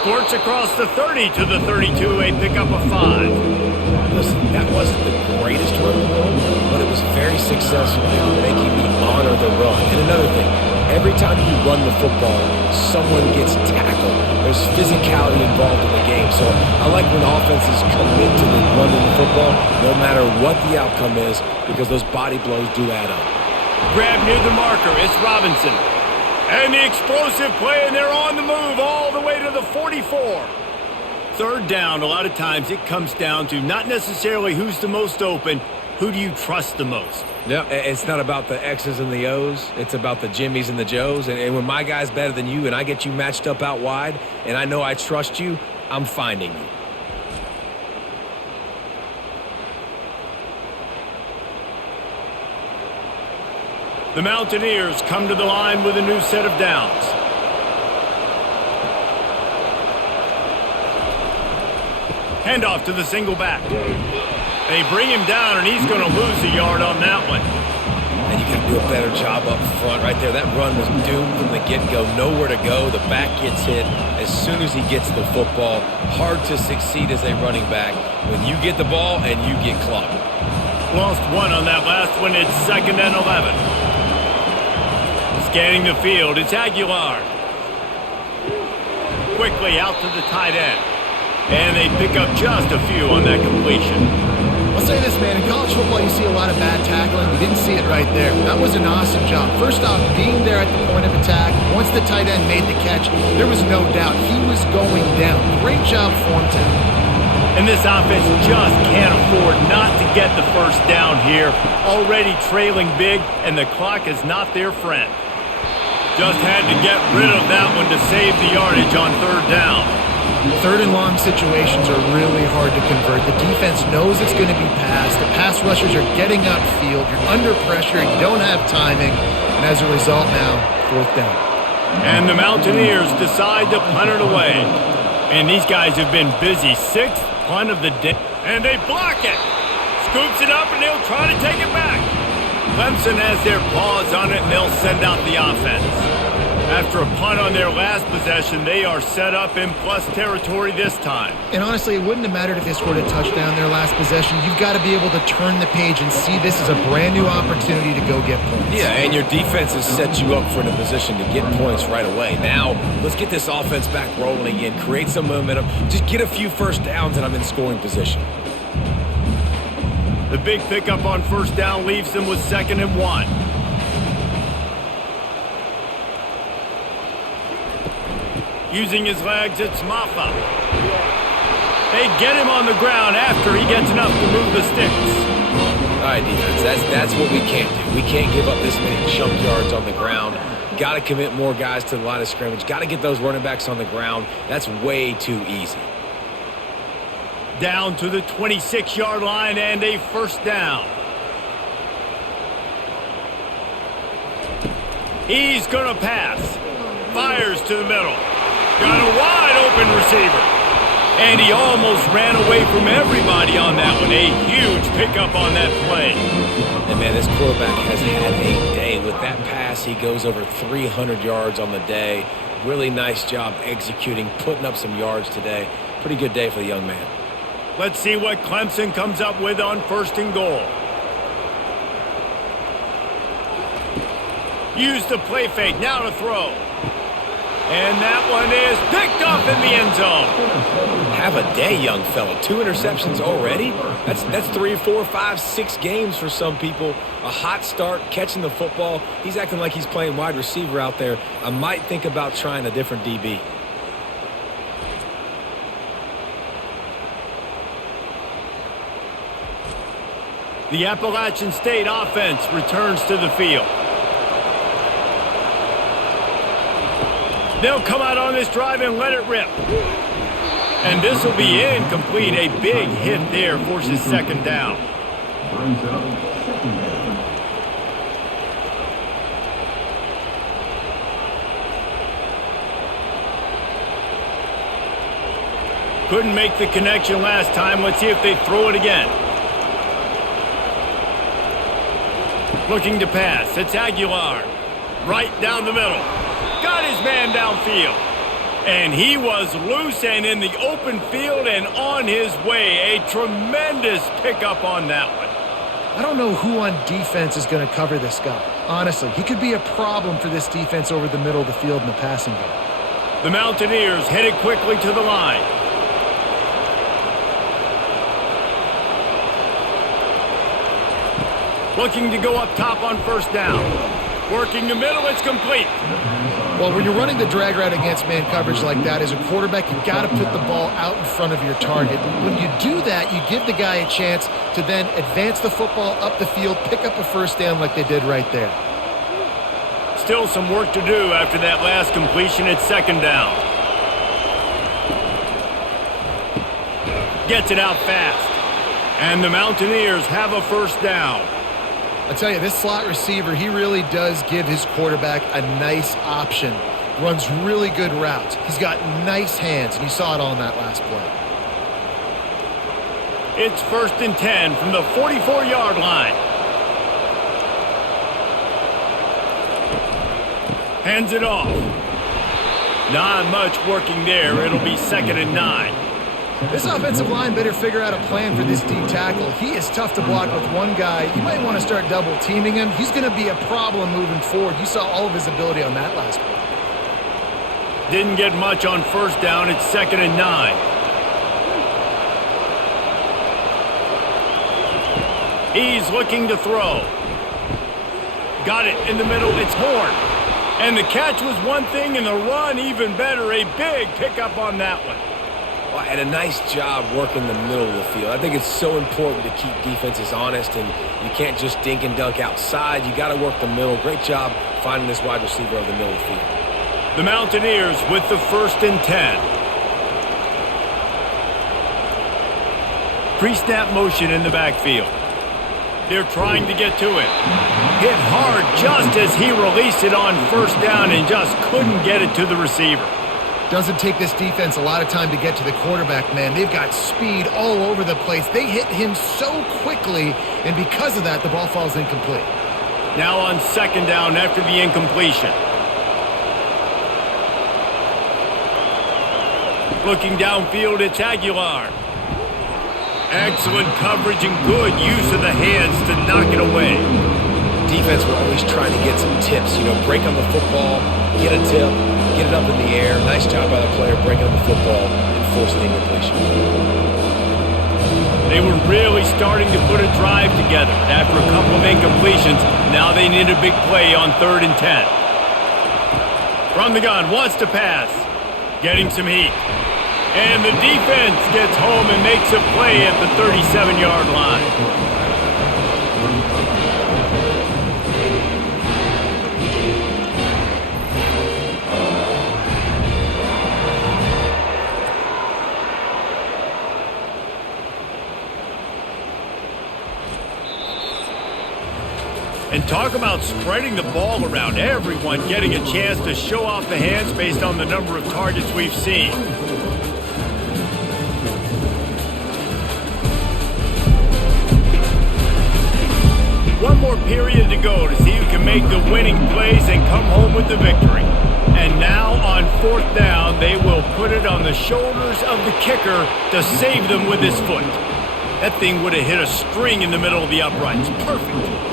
Squirts across the 30 to the 32. A pickup of 5. Listen, that wasn't the greatest run in the world, but it was very successful in making me honor the run. And another thing, every time you run the football, someone gets tackled. There's physicality involved in the game. So I like when offenses commit to the running the football, no matter what the outcome is, because those body blows do add up. Grab near the marker. It's Robinson. And the explosive play, and they're on the move all the way to the 44. Third down, a lot of times it comes down to not necessarily who's the most open, who do you trust the most? Yeah, it's not about the X's and the O's. It's about the Jimmies and the Joes. And when my guy's better than you and I get you matched up out wide and I know I trust you, I'm finding you. The Mountaineers come to the line with a new set of downs. Handoff to the single back. They bring him down, and he's going to lose a yard on that one. And you got to do a better job up front right there. That run was doomed from the get-go. Nowhere to go. The back gets hit as soon as he gets the football. Hard to succeed as a running back when you get the ball and you get clocked. Lost one on that last one. It's 2nd and 11. Scanning the field, it's Aguilar. Quickly out to the tight end. And they pick up just a few on that completion. I'll say this, man. In college football, you see a lot of bad tackling. You didn't see it right there. That was an awesome job. First off, being there at the point of attack. Once the tight end made the catch, there was no doubt he was going down. Great job form tackle. And this offense just can't afford not to get the first down here. Already trailing big, and the clock is not their friend. Just had to get rid of that one to save the yardage on third down. Third and long situations are really hard to convert. The defense knows it's going to be passed. The pass rushers are getting upfield. You're under pressure. You don't have timing. And as a result now, fourth down. And the Mountaineers decide to punt it away. And these guys have been busy. Sixth punt of the day. And they block it. Scoops it up, and they'll try to take it back. Clemson has their paws on it, and they'll send out the offense. After a punt on their last possession, they are set up in plus territory this time. And honestly, it wouldn't have mattered if they scored a touchdown their last possession. You've got to be able to turn the page and see this as a brand new opportunity to go get points. Yeah, and your defense has set you up for a position to get points right away. Now, let's get this offense back rolling again, create some momentum, just get a few first downs, and I'm in scoring position. The big pickup on first down leaves them with 2nd and 1. Using his legs, it's Maffa. They get him on the ground after he gets enough to move the sticks. All right, defense, that's what we can't do. We can't give up this many chunk yards on the ground. Got to commit more guys to the line of scrimmage. Got to get those running backs on the ground. That's way too easy. Down to the 26-yard line and a first down. He's going to pass. Fires to the middle. Got a wide-open receiver. And he almost ran away from everybody on that one. A huge pickup on that play. And, man, this quarterback has had a day. With that pass, he goes over 300 yards on the day. Really nice job executing, putting up some yards today. Pretty good day for the young man. Let's see what Clemson comes up with on 1st and goal. Use the play fake, now to throw. And that one is picked off in the end zone. Have a day, young fella. 2 interceptions already? That's 3, 4, 5, 6 games for some people. A hot start, catching the football. He's acting like he's playing wide receiver out there. I might think about trying a different DB. The Appalachian State offense returns to the field. They'll come out on this drive and let it rip. And this will be incomplete. A big hit there forces 2nd down. Couldn't make the connection last time. Let's see if they throw it again. Looking to pass. It's Aguilar. Right down the middle. Got his man downfield. And he was loose and in the open field and on his way. A tremendous pickup on that one. I don't know who on defense is going to cover this guy. Honestly, he could be a problem for this defense over the middle of the field in the passing game. The Mountaineers headed quickly to the line. Looking to go up top on first down. Working the middle, it's complete. Well, when you're running the drag route against man coverage like that, as a quarterback, you've got to put the ball out in front of your target. When you do that, you give the guy a chance to then advance the football up the field, pick up a first down like they did right there. Still some work to do after that last completion. It's 2nd down. Gets it out fast. And the Mountaineers have a first down. I tell you, this slot receiver, he really does give his quarterback a nice option. Runs really good routes. He's got nice hands, and you saw it all in that last play. It's 1st and 10 from the 44-yard line. Hands it off. Not much working there. It'll be 2nd and 9. This offensive line better figure out a plan for this D tackle. He is tough to block with one guy. You might want to start double teaming him. He's going to be a problem moving forward. You saw all of his ability on that last play. Didn't get much on first down. It's 2nd and 9. He's looking to throw. Got it in the middle. It's Horn. And the catch was one thing, and the run even better. A big pickup on that one. Well, and a nice job working the middle of the field. I think it's so important to keep defenses honest, and you can't just dink and dunk outside. You got to work the middle. Great job finding this wide receiver over the middle of the field. The Mountaineers with the 1st and 10. Pre-snap motion in the backfield. They're trying to get to it. Hit hard just as he released it on 1st down and just couldn't get it to the receiver. Doesn't take this defense a lot of time to get to the quarterback, man. They've got speed all over the place. They hit him so quickly, and because of that, the ball falls incomplete. Now on 2nd down after the incompletion. Looking downfield, it's Aguilar. Excellent coverage and good use of the hands to knock it away. Defense were always trying to get some tips, break on the football, get a tip, get it up in the air. Nice job by the player breaking on the football and forcing the incompletion. They were really starting to put a drive together. After a couple of incompletions, now they need a big play on 3rd and 10. From the gun, wants to pass. Getting some heat. And the defense gets home and makes a play at the 37-yard line. And talk about spreading the ball around. Everyone getting a chance to show off the hands based on the number of targets we've seen. One more period to go to see who can make the winning plays and come home with the victory. And now on 4th down, they will put it on the shoulders of the kicker to save them with his foot. That thing would have hit a string in the middle of the uprights. Perfect.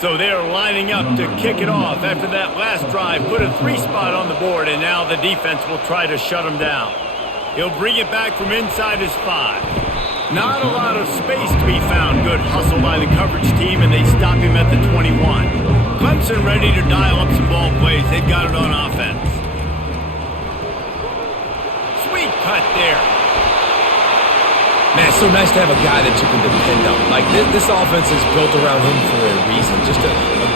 So they're lining up to kick it off after that last drive. Put a 3-spot on the board, and now the defense will try to shut him down. He'll bring it back from inside his 5. Not a lot of space to be found. Good hustle by the coverage team, and they stop him at the 21. Clemson ready to dial up some ball plays. They've got it on offense. Sweet cut there. Man, it's so nice to have a guy that you can depend on. Like, this offense is built around him for a reason. Just a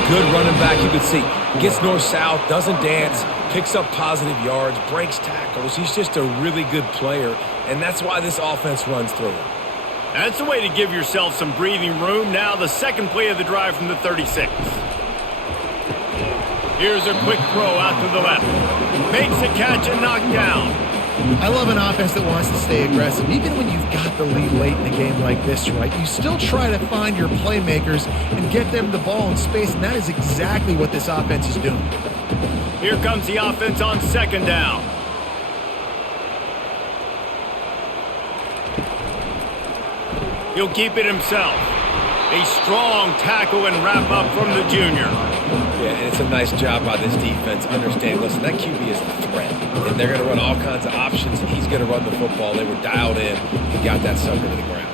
good running back. You can see, gets north-south, doesn't dance, picks up positive yards, breaks tackles. He's just a really good player, and that's why this offense runs through him. That's the way to give yourself some breathing room. Now the second play of the drive from the 36. Here's a quick throw out to the left. Makes a catch and knocked down. I love an offense that wants to stay aggressive. Even when you've got the lead late in a game like this, right, you still try to find your playmakers and get them the ball in space, and that is exactly what this offense is doing. Here comes the offense on 2nd down. He'll keep it himself. A strong tackle and wrap up from the junior. Yeah, and it's a nice job by this defense. Understand, listen, that QB is a threat. And they're going to run all kinds of options, and he's going to run the football. They were dialed in and got that sucker to the ground.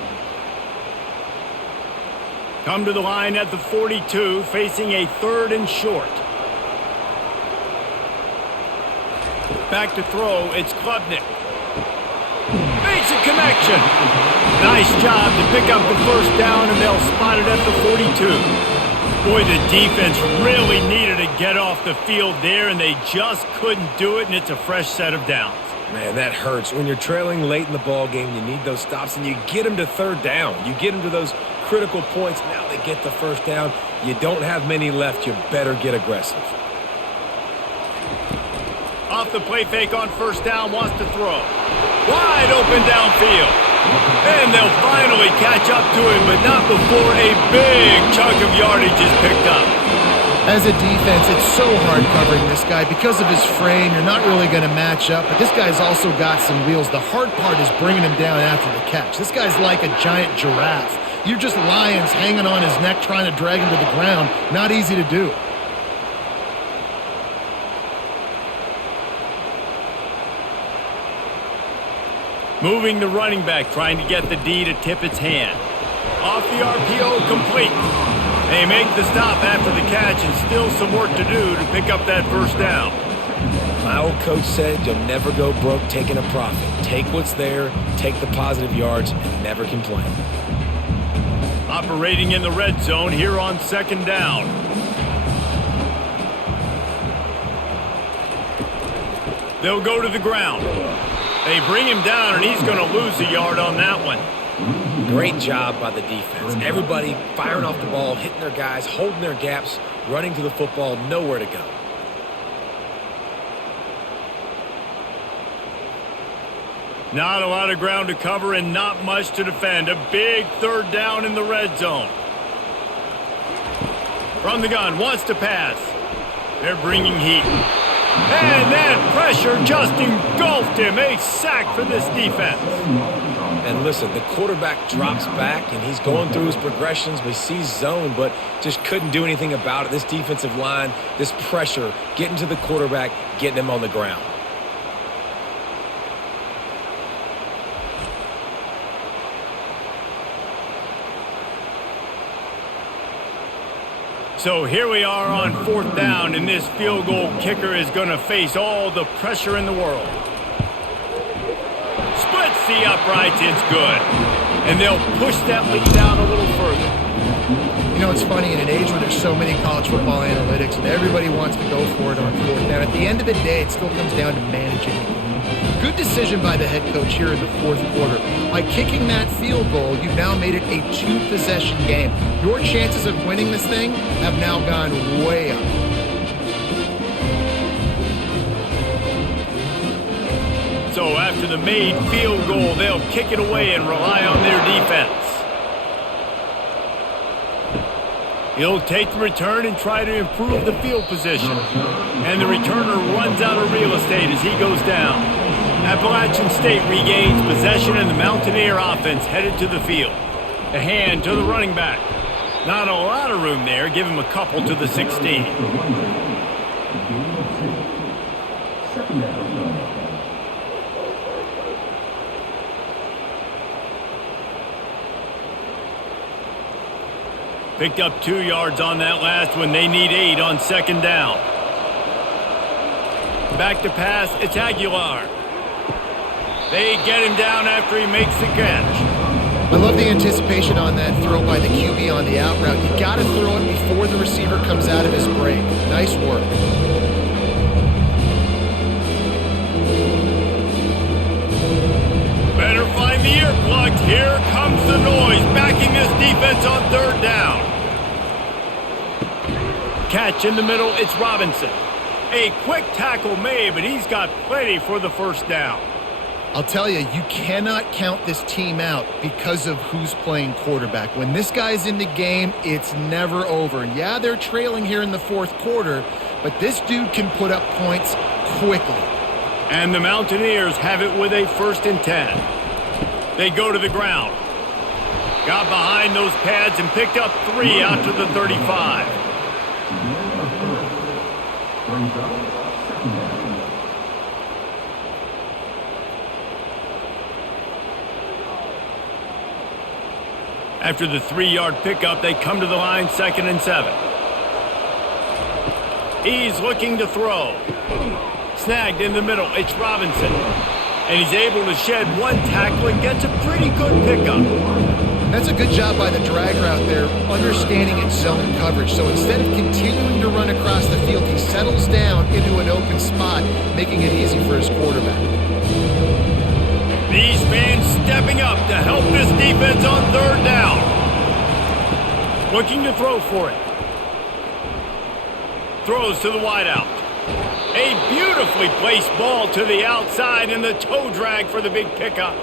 Come to the line at the 42, facing a 3rd and short. Back to throw, it's Klubnik. Makes a connection. Nice job to pick up the 1st down, and they'll spot it at the 42. Boy, the defense really needed to get off the field there, and they just couldn't do it, and it's a fresh set of downs. Man, that hurts. When you're trailing late in the ball game, you need those stops, and you get them to 3rd down. You get them to those critical points. Now they get the 1st down. You don't have many left. You better get aggressive. Off the play fake on 1st down, wants to throw. Wide open downfield. And they'll finally catch up to him, but not before a big chunk of yardage is picked up. As a defense, it's so hard covering this guy. Because of his frame, you're not really going to match up, but this guy's also got some wheels. The hard part is bringing him down after the catch. This guy's like a giant giraffe. You're just lions hanging on his neck trying to drag him to the ground. Not easy to do. Moving the running back, trying to get the D to tip its hand. Off the RPO, complete. They make the stop after the catch, and still some work to do to pick up that first down. My old coach said you'll never go broke taking a profit. Take what's there, take the positive yards, and never complain. Operating in the red zone here on second down. They'll go to the ground. They bring him down, and he's going to lose a yard on that one. Great job by the defense. Everybody firing off the ball, hitting their guys, holding their gaps, running to the football, nowhere to go. Not a lot of ground to cover and not much to defend. A big third down in the red zone. From the gun, wants to pass. They're bringing heat. And that pressure just engulfed him. A sack for this defense. And listen, the quarterback drops back, and he's going through his progressions. We see zone, but just couldn't do anything about it. This defensive line, this pressure, getting to the quarterback, getting him on the ground. So here we are on fourth down, and this field goal kicker is going to face all the pressure in the world. Splits the uprights, it's good. And they'll push that lead out a little further. You know, it's funny, in an age where there's so many college football analytics and everybody wants to go for it on fourth down, at the end of the day, it still comes down to managing the game. Good decision by the head coach here in the fourth quarter. By kicking that field goal, you've now made it a two-possession game. Your chances of winning this thing have now gone way up. So after the made field goal, they'll kick it away and rely on their defense. He'll take the return and try to improve the field position. And the returner runs out of real estate as he goes down. Appalachian State regains possession, and the Mountaineer offense headed to the field. A hand to the running back. Not a lot of room there. Give him a couple to the 16. Picked up 2 yards on that last one. They need 8 on second down. Back to pass. It's Aguilar. They get him down after he makes the catch. I love the anticipation on that throw by the QB on the out route. You got to throw it before the receiver comes out of his break. Nice work. Better find the earplugs. Here comes the noise, backing this defense on third down. Catch in the middle, it's Robinson. A quick tackle made, but he's got plenty for the first down. I'll tell you, you cannot count this team out because of who's playing quarterback. When this guy's in the game, it's never over. And yeah, they're trailing here in the fourth quarter, but this dude can put up points quickly. And the Mountaineers have it with a 1st and 10. They go to the ground. Got behind those pads and picked up 3 out to the 35. After the 3-yard pickup, they come to the line, 2nd and 7. He's looking to throw. Snagged in the middle, it's Robinson. And he's able to shed 1 tackle and gets a pretty good pickup. And that's a good job by the drag route there, understanding its zone coverage. So instead of continuing to run across the field, he settles down into an open spot, making it easy for his quarterback. These fans stepping up to help this defense on third down. Looking to throw for it. Throws to the wideout. A beautifully placed ball to the outside, and the toe drag for the big pickup.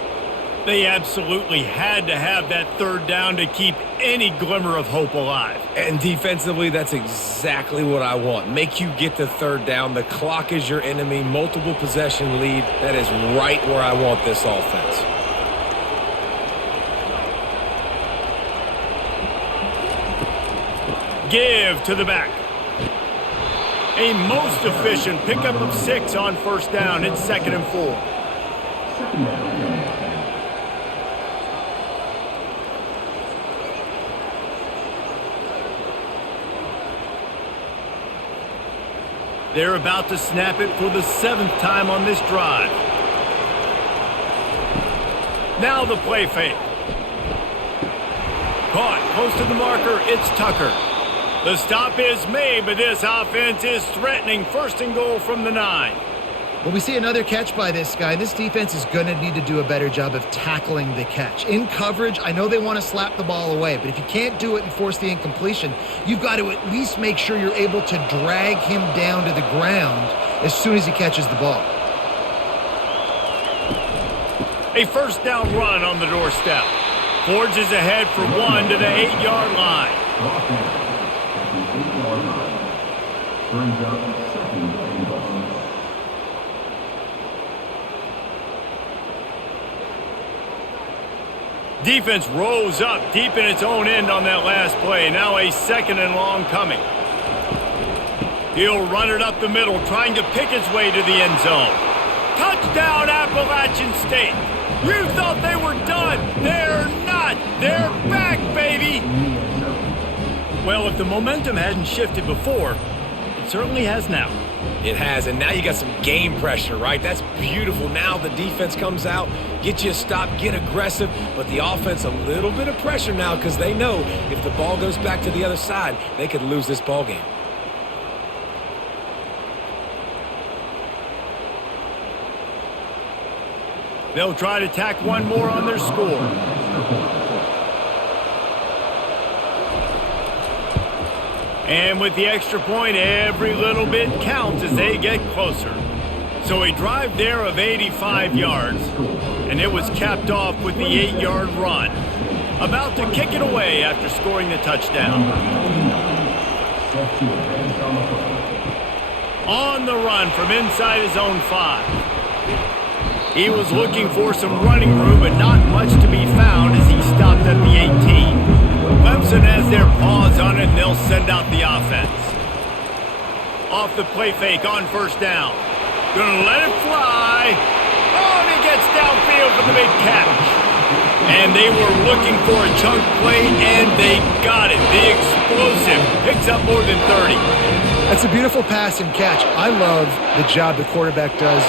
They absolutely had to have that third down to keep any glimmer of hope alive. And defensively, that's exactly what I want. Make you get the third down. The clock is your enemy. Multiple possession lead. That is right where I want this offense. Give to the back. A most efficient pickup of 6 on first down. It's 2nd and 4. They're about to snap it for the 7th time on this drive. Now the play fake. Caught close to the marker. It's Tucker. The stop is made, but this offense is threatening 1st and goal from the 9. Well, we see another catch by this guy. This defense is going to need to do a better job of tackling the catch. In coverage, I know they want to slap the ball away, but if you can't do it and force the incompletion, you've got to at least make sure you're able to drag him down to the ground as soon as he catches the ball. A 1st down run on the doorstep. Forges ahead for 1 to the 8-yard line. Brings up 2nd and goal. Defense rose up deep in its own end on that last play. Now a 2nd and long coming. He'll run it up the middle, trying to pick his way to the end zone. Touchdown, Appalachian State. You thought they were done. They're not. They're back, baby. Well, if the momentum hadn't shifted before, it certainly has now. It has, and now you got some game pressure, right? That's beautiful. Now the defense comes out, get you a stop, get aggressive, but the offense a little bit of pressure now because they know if the ball goes back to the other side, they could lose this ball game. They'll try to tack one more on their score. And with the extra point, every little bit counts as they get closer. So a drive there of 85 yards, and it was capped off with the 8-yard run. About to kick it away after scoring the touchdown. On the run from inside his own 5. He was looking for some running room, but not much to be found as he stopped at the 18. Clemson has their paws on it, and they'll send out the offense. Off the play fake on 1st down. Gonna let it fly. Oh, and he gets downfield for the big catch. And they were looking for a chunk play, and they got it. The explosive picks up more than 30. That's a beautiful pass and catch. I love the job the quarterback does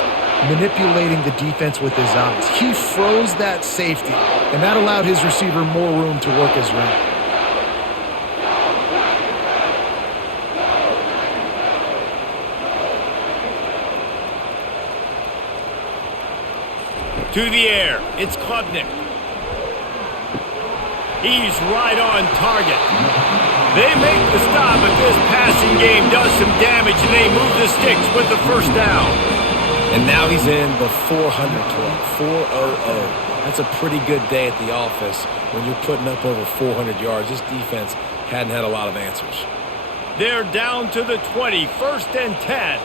manipulating the defense with his eyes. He froze that safety, and that allowed his receiver more room to work his route. To the air, it's Klubnik. He's right on target. They make the stop, but this passing game does some damage, and they move the sticks with the 1st down. And now he's in the 400 club, 400. That's a pretty good day at the office when you're putting up over 400 yards. This defense hadn't had a lot of answers. They're down to the 20, 1st and 10.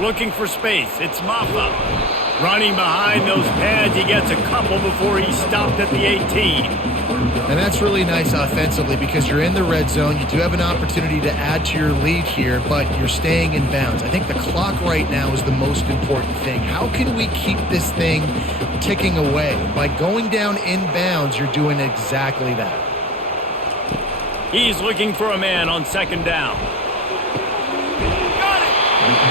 Looking for space, it's Maffa. Running behind those pads, he gets a couple before he stopped at the 18. And that's really nice offensively because you're in the red zone. You do have an opportunity to add to your lead here, but you're staying in bounds. I think the clock right now is the most important thing. How can we keep this thing ticking away? By going down in bounds, you're doing exactly that. He's looking for a man on 2nd down. Got it!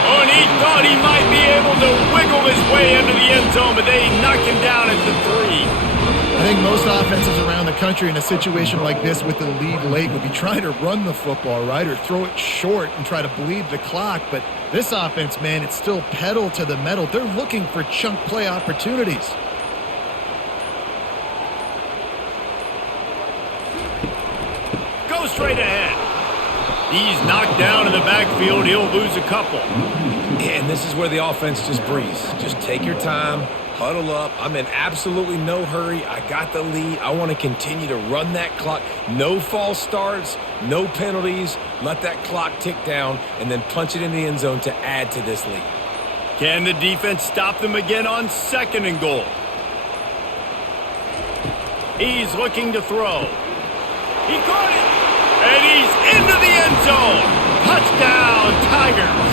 Oh, and he thought he might be able to wiggle his way into the end zone, but they knock him down at the 3. I think most offenses around the country in a situation like this with the lead late would be trying to run the football, right, or throw it short and try to bleed the clock. But this offense, man, it's still pedal to the metal. They're looking for chunk play opportunities. Go straight ahead. He's knocked down in the backfield. He'll lose a couple. And this is where the offense just breathes. Just take your time, huddle up. I'm in absolutely no hurry. I got the lead. I want to continue to run that clock. No false starts, no penalties. Let that clock tick down and then punch it in the end zone to add to this lead. Can the defense stop them again on 2nd and goal? He's looking to throw. He caught it. And he's into the end zone. Touchdown, Tigers.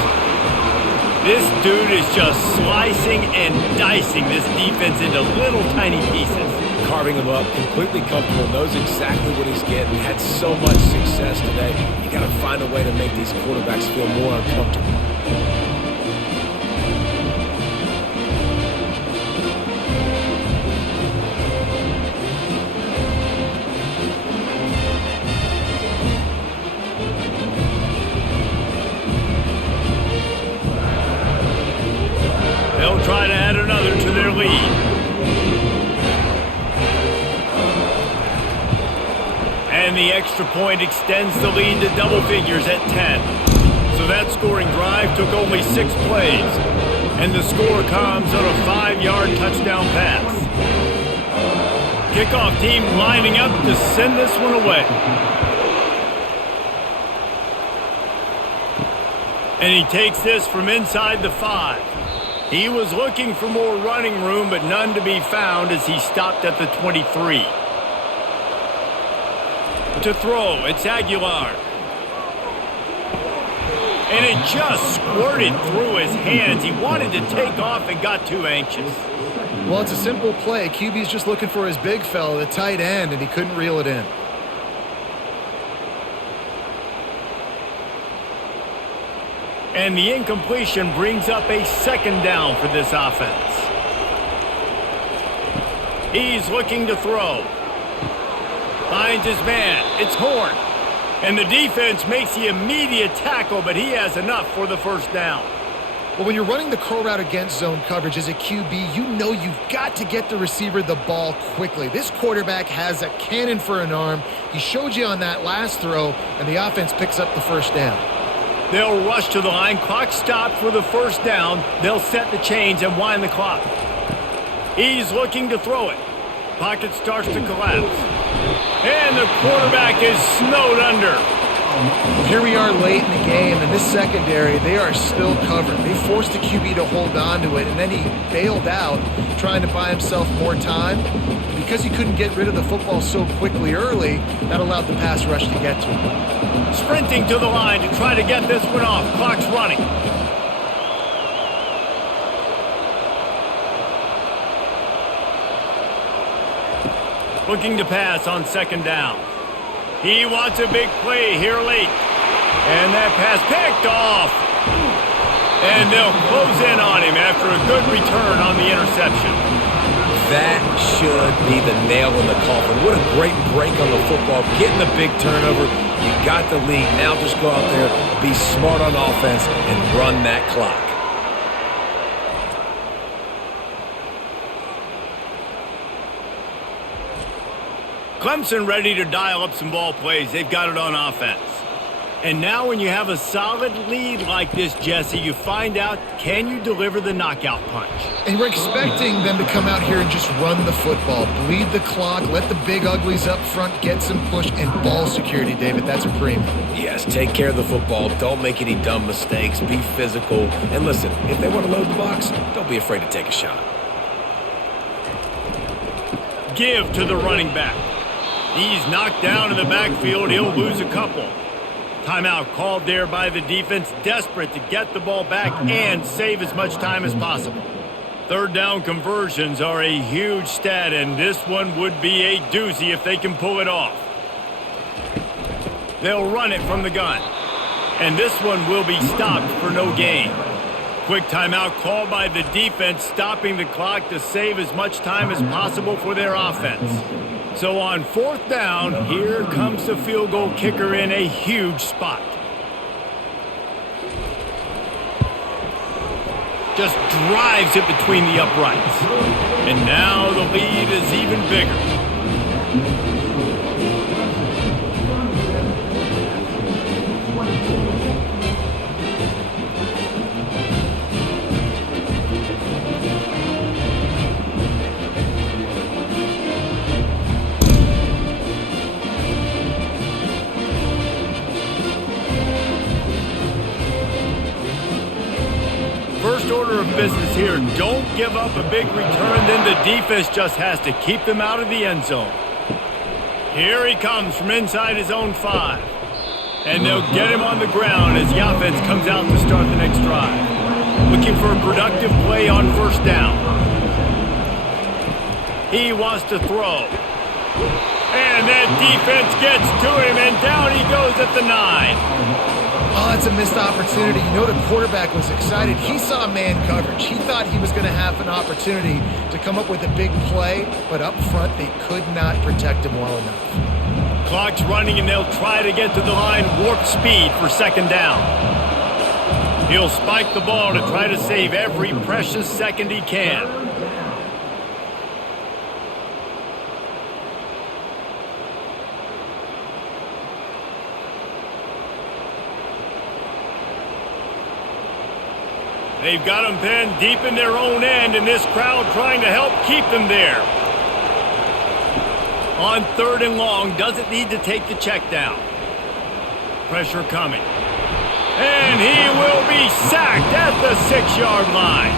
This dude is just slicing and dicing this defense into little tiny pieces. Carving him up, completely comfortable, knows exactly what he's getting, had so much success today. You got to find a way to make these quarterbacks feel more uncomfortable. They'll try to add another to their lead. And the extra point extends the lead to double figures at 10. So that scoring drive took only 6 plays. And the score comes on a 5-yard touchdown pass. Kickoff team lining up to send this one away. And he takes this from inside the 5. He was looking for more running room, but none to be found as he stopped at the 23. To throw, it's Aguilar. And it just squirted through his hands. He wanted to take off and got too anxious. Well, it's a simple play. QB's just looking for his big fella, the tight end, and he couldn't reel it in. And the incompletion brings up a 2nd down for this offense. He's looking to throw. Finds his man. It's Horn. And the defense makes the immediate tackle, but he has enough for the 1st down. Well, when you're running the curl route against zone coverage as a QB, you know you've got to get the receiver the ball quickly. This quarterback has a cannon for an arm. He showed you on that last throw, and the offense picks up the 1st down. They'll rush to the line. Clock stopped for the 1st down. They'll set the chains and wind the clock. He's looking to throw it. Pocket starts to collapse. And the quarterback is snowed under. Here we are late in the game, and this secondary, they are still covered. They forced the QB to hold on to it, and then he bailed out, trying to buy himself more time. Because he couldn't get rid of the football so quickly early, that allowed the pass rush to get to him. Sprinting to the line to try to get this one off. Clock's running. Looking to pass on 2nd down. He wants a big play here late. And that pass picked off. And they'll close in on him after a good return on the interception. That should be the nail in the coffin. What a great break on the football. Getting the big turnover. You got the lead. Now just go out there, be smart on offense, and run that clock. Clemson ready to dial up some ball plays. They've got it on offense. And now when you have a solid lead like this, Jesse, you find out, can you deliver the knockout punch? And we're expecting them to come out here and just run the football, bleed the clock, let the big uglies up front, get some push, and ball security, David. That's a premium. Yes, take care of the football. Don't make any dumb mistakes. Be physical. And listen, if they want to load the box, don't be afraid to take a shot. Give to the running back. He's knocked down in the backfield. He'll lose a couple. Timeout called there by the defense, desperate to get the ball back and save as much time as possible. 3rd down conversions are a huge stat, and this one would be a doozy if they can pull it off. They'll run it from the gun. And this one will be stopped for no gain. Quick timeout called by the defense, stopping the clock to save as much time as possible for their offense. So on 4th down, here comes the field goal kicker in a huge spot. Just drives it between the uprights. And now the lead is even bigger. order of business here. Don't give up a big return, then the defense just has to keep them out of the end zone. Here he comes from inside his own 5. And they'll get him on the ground as the offense comes out to start the next drive. Looking for a productive play on first down. He wants to throw. And that defense gets to him, and down he goes at the 9. Oh, it's a missed opportunity. You know, the quarterback was excited. He saw man coverage. He thought he was going to have an opportunity to come up with a big play, but up front, they could not protect him well enough. Clock's running, and they'll try to get to the line warp speed for second down. He'll spike the ball to try to save every precious second he can. They've got them pinned deep in their own end, and this crowd trying to help keep them there. On 3rd and long, doesn't need to take the check down. Pressure coming. And he will be sacked at the 6-yard line.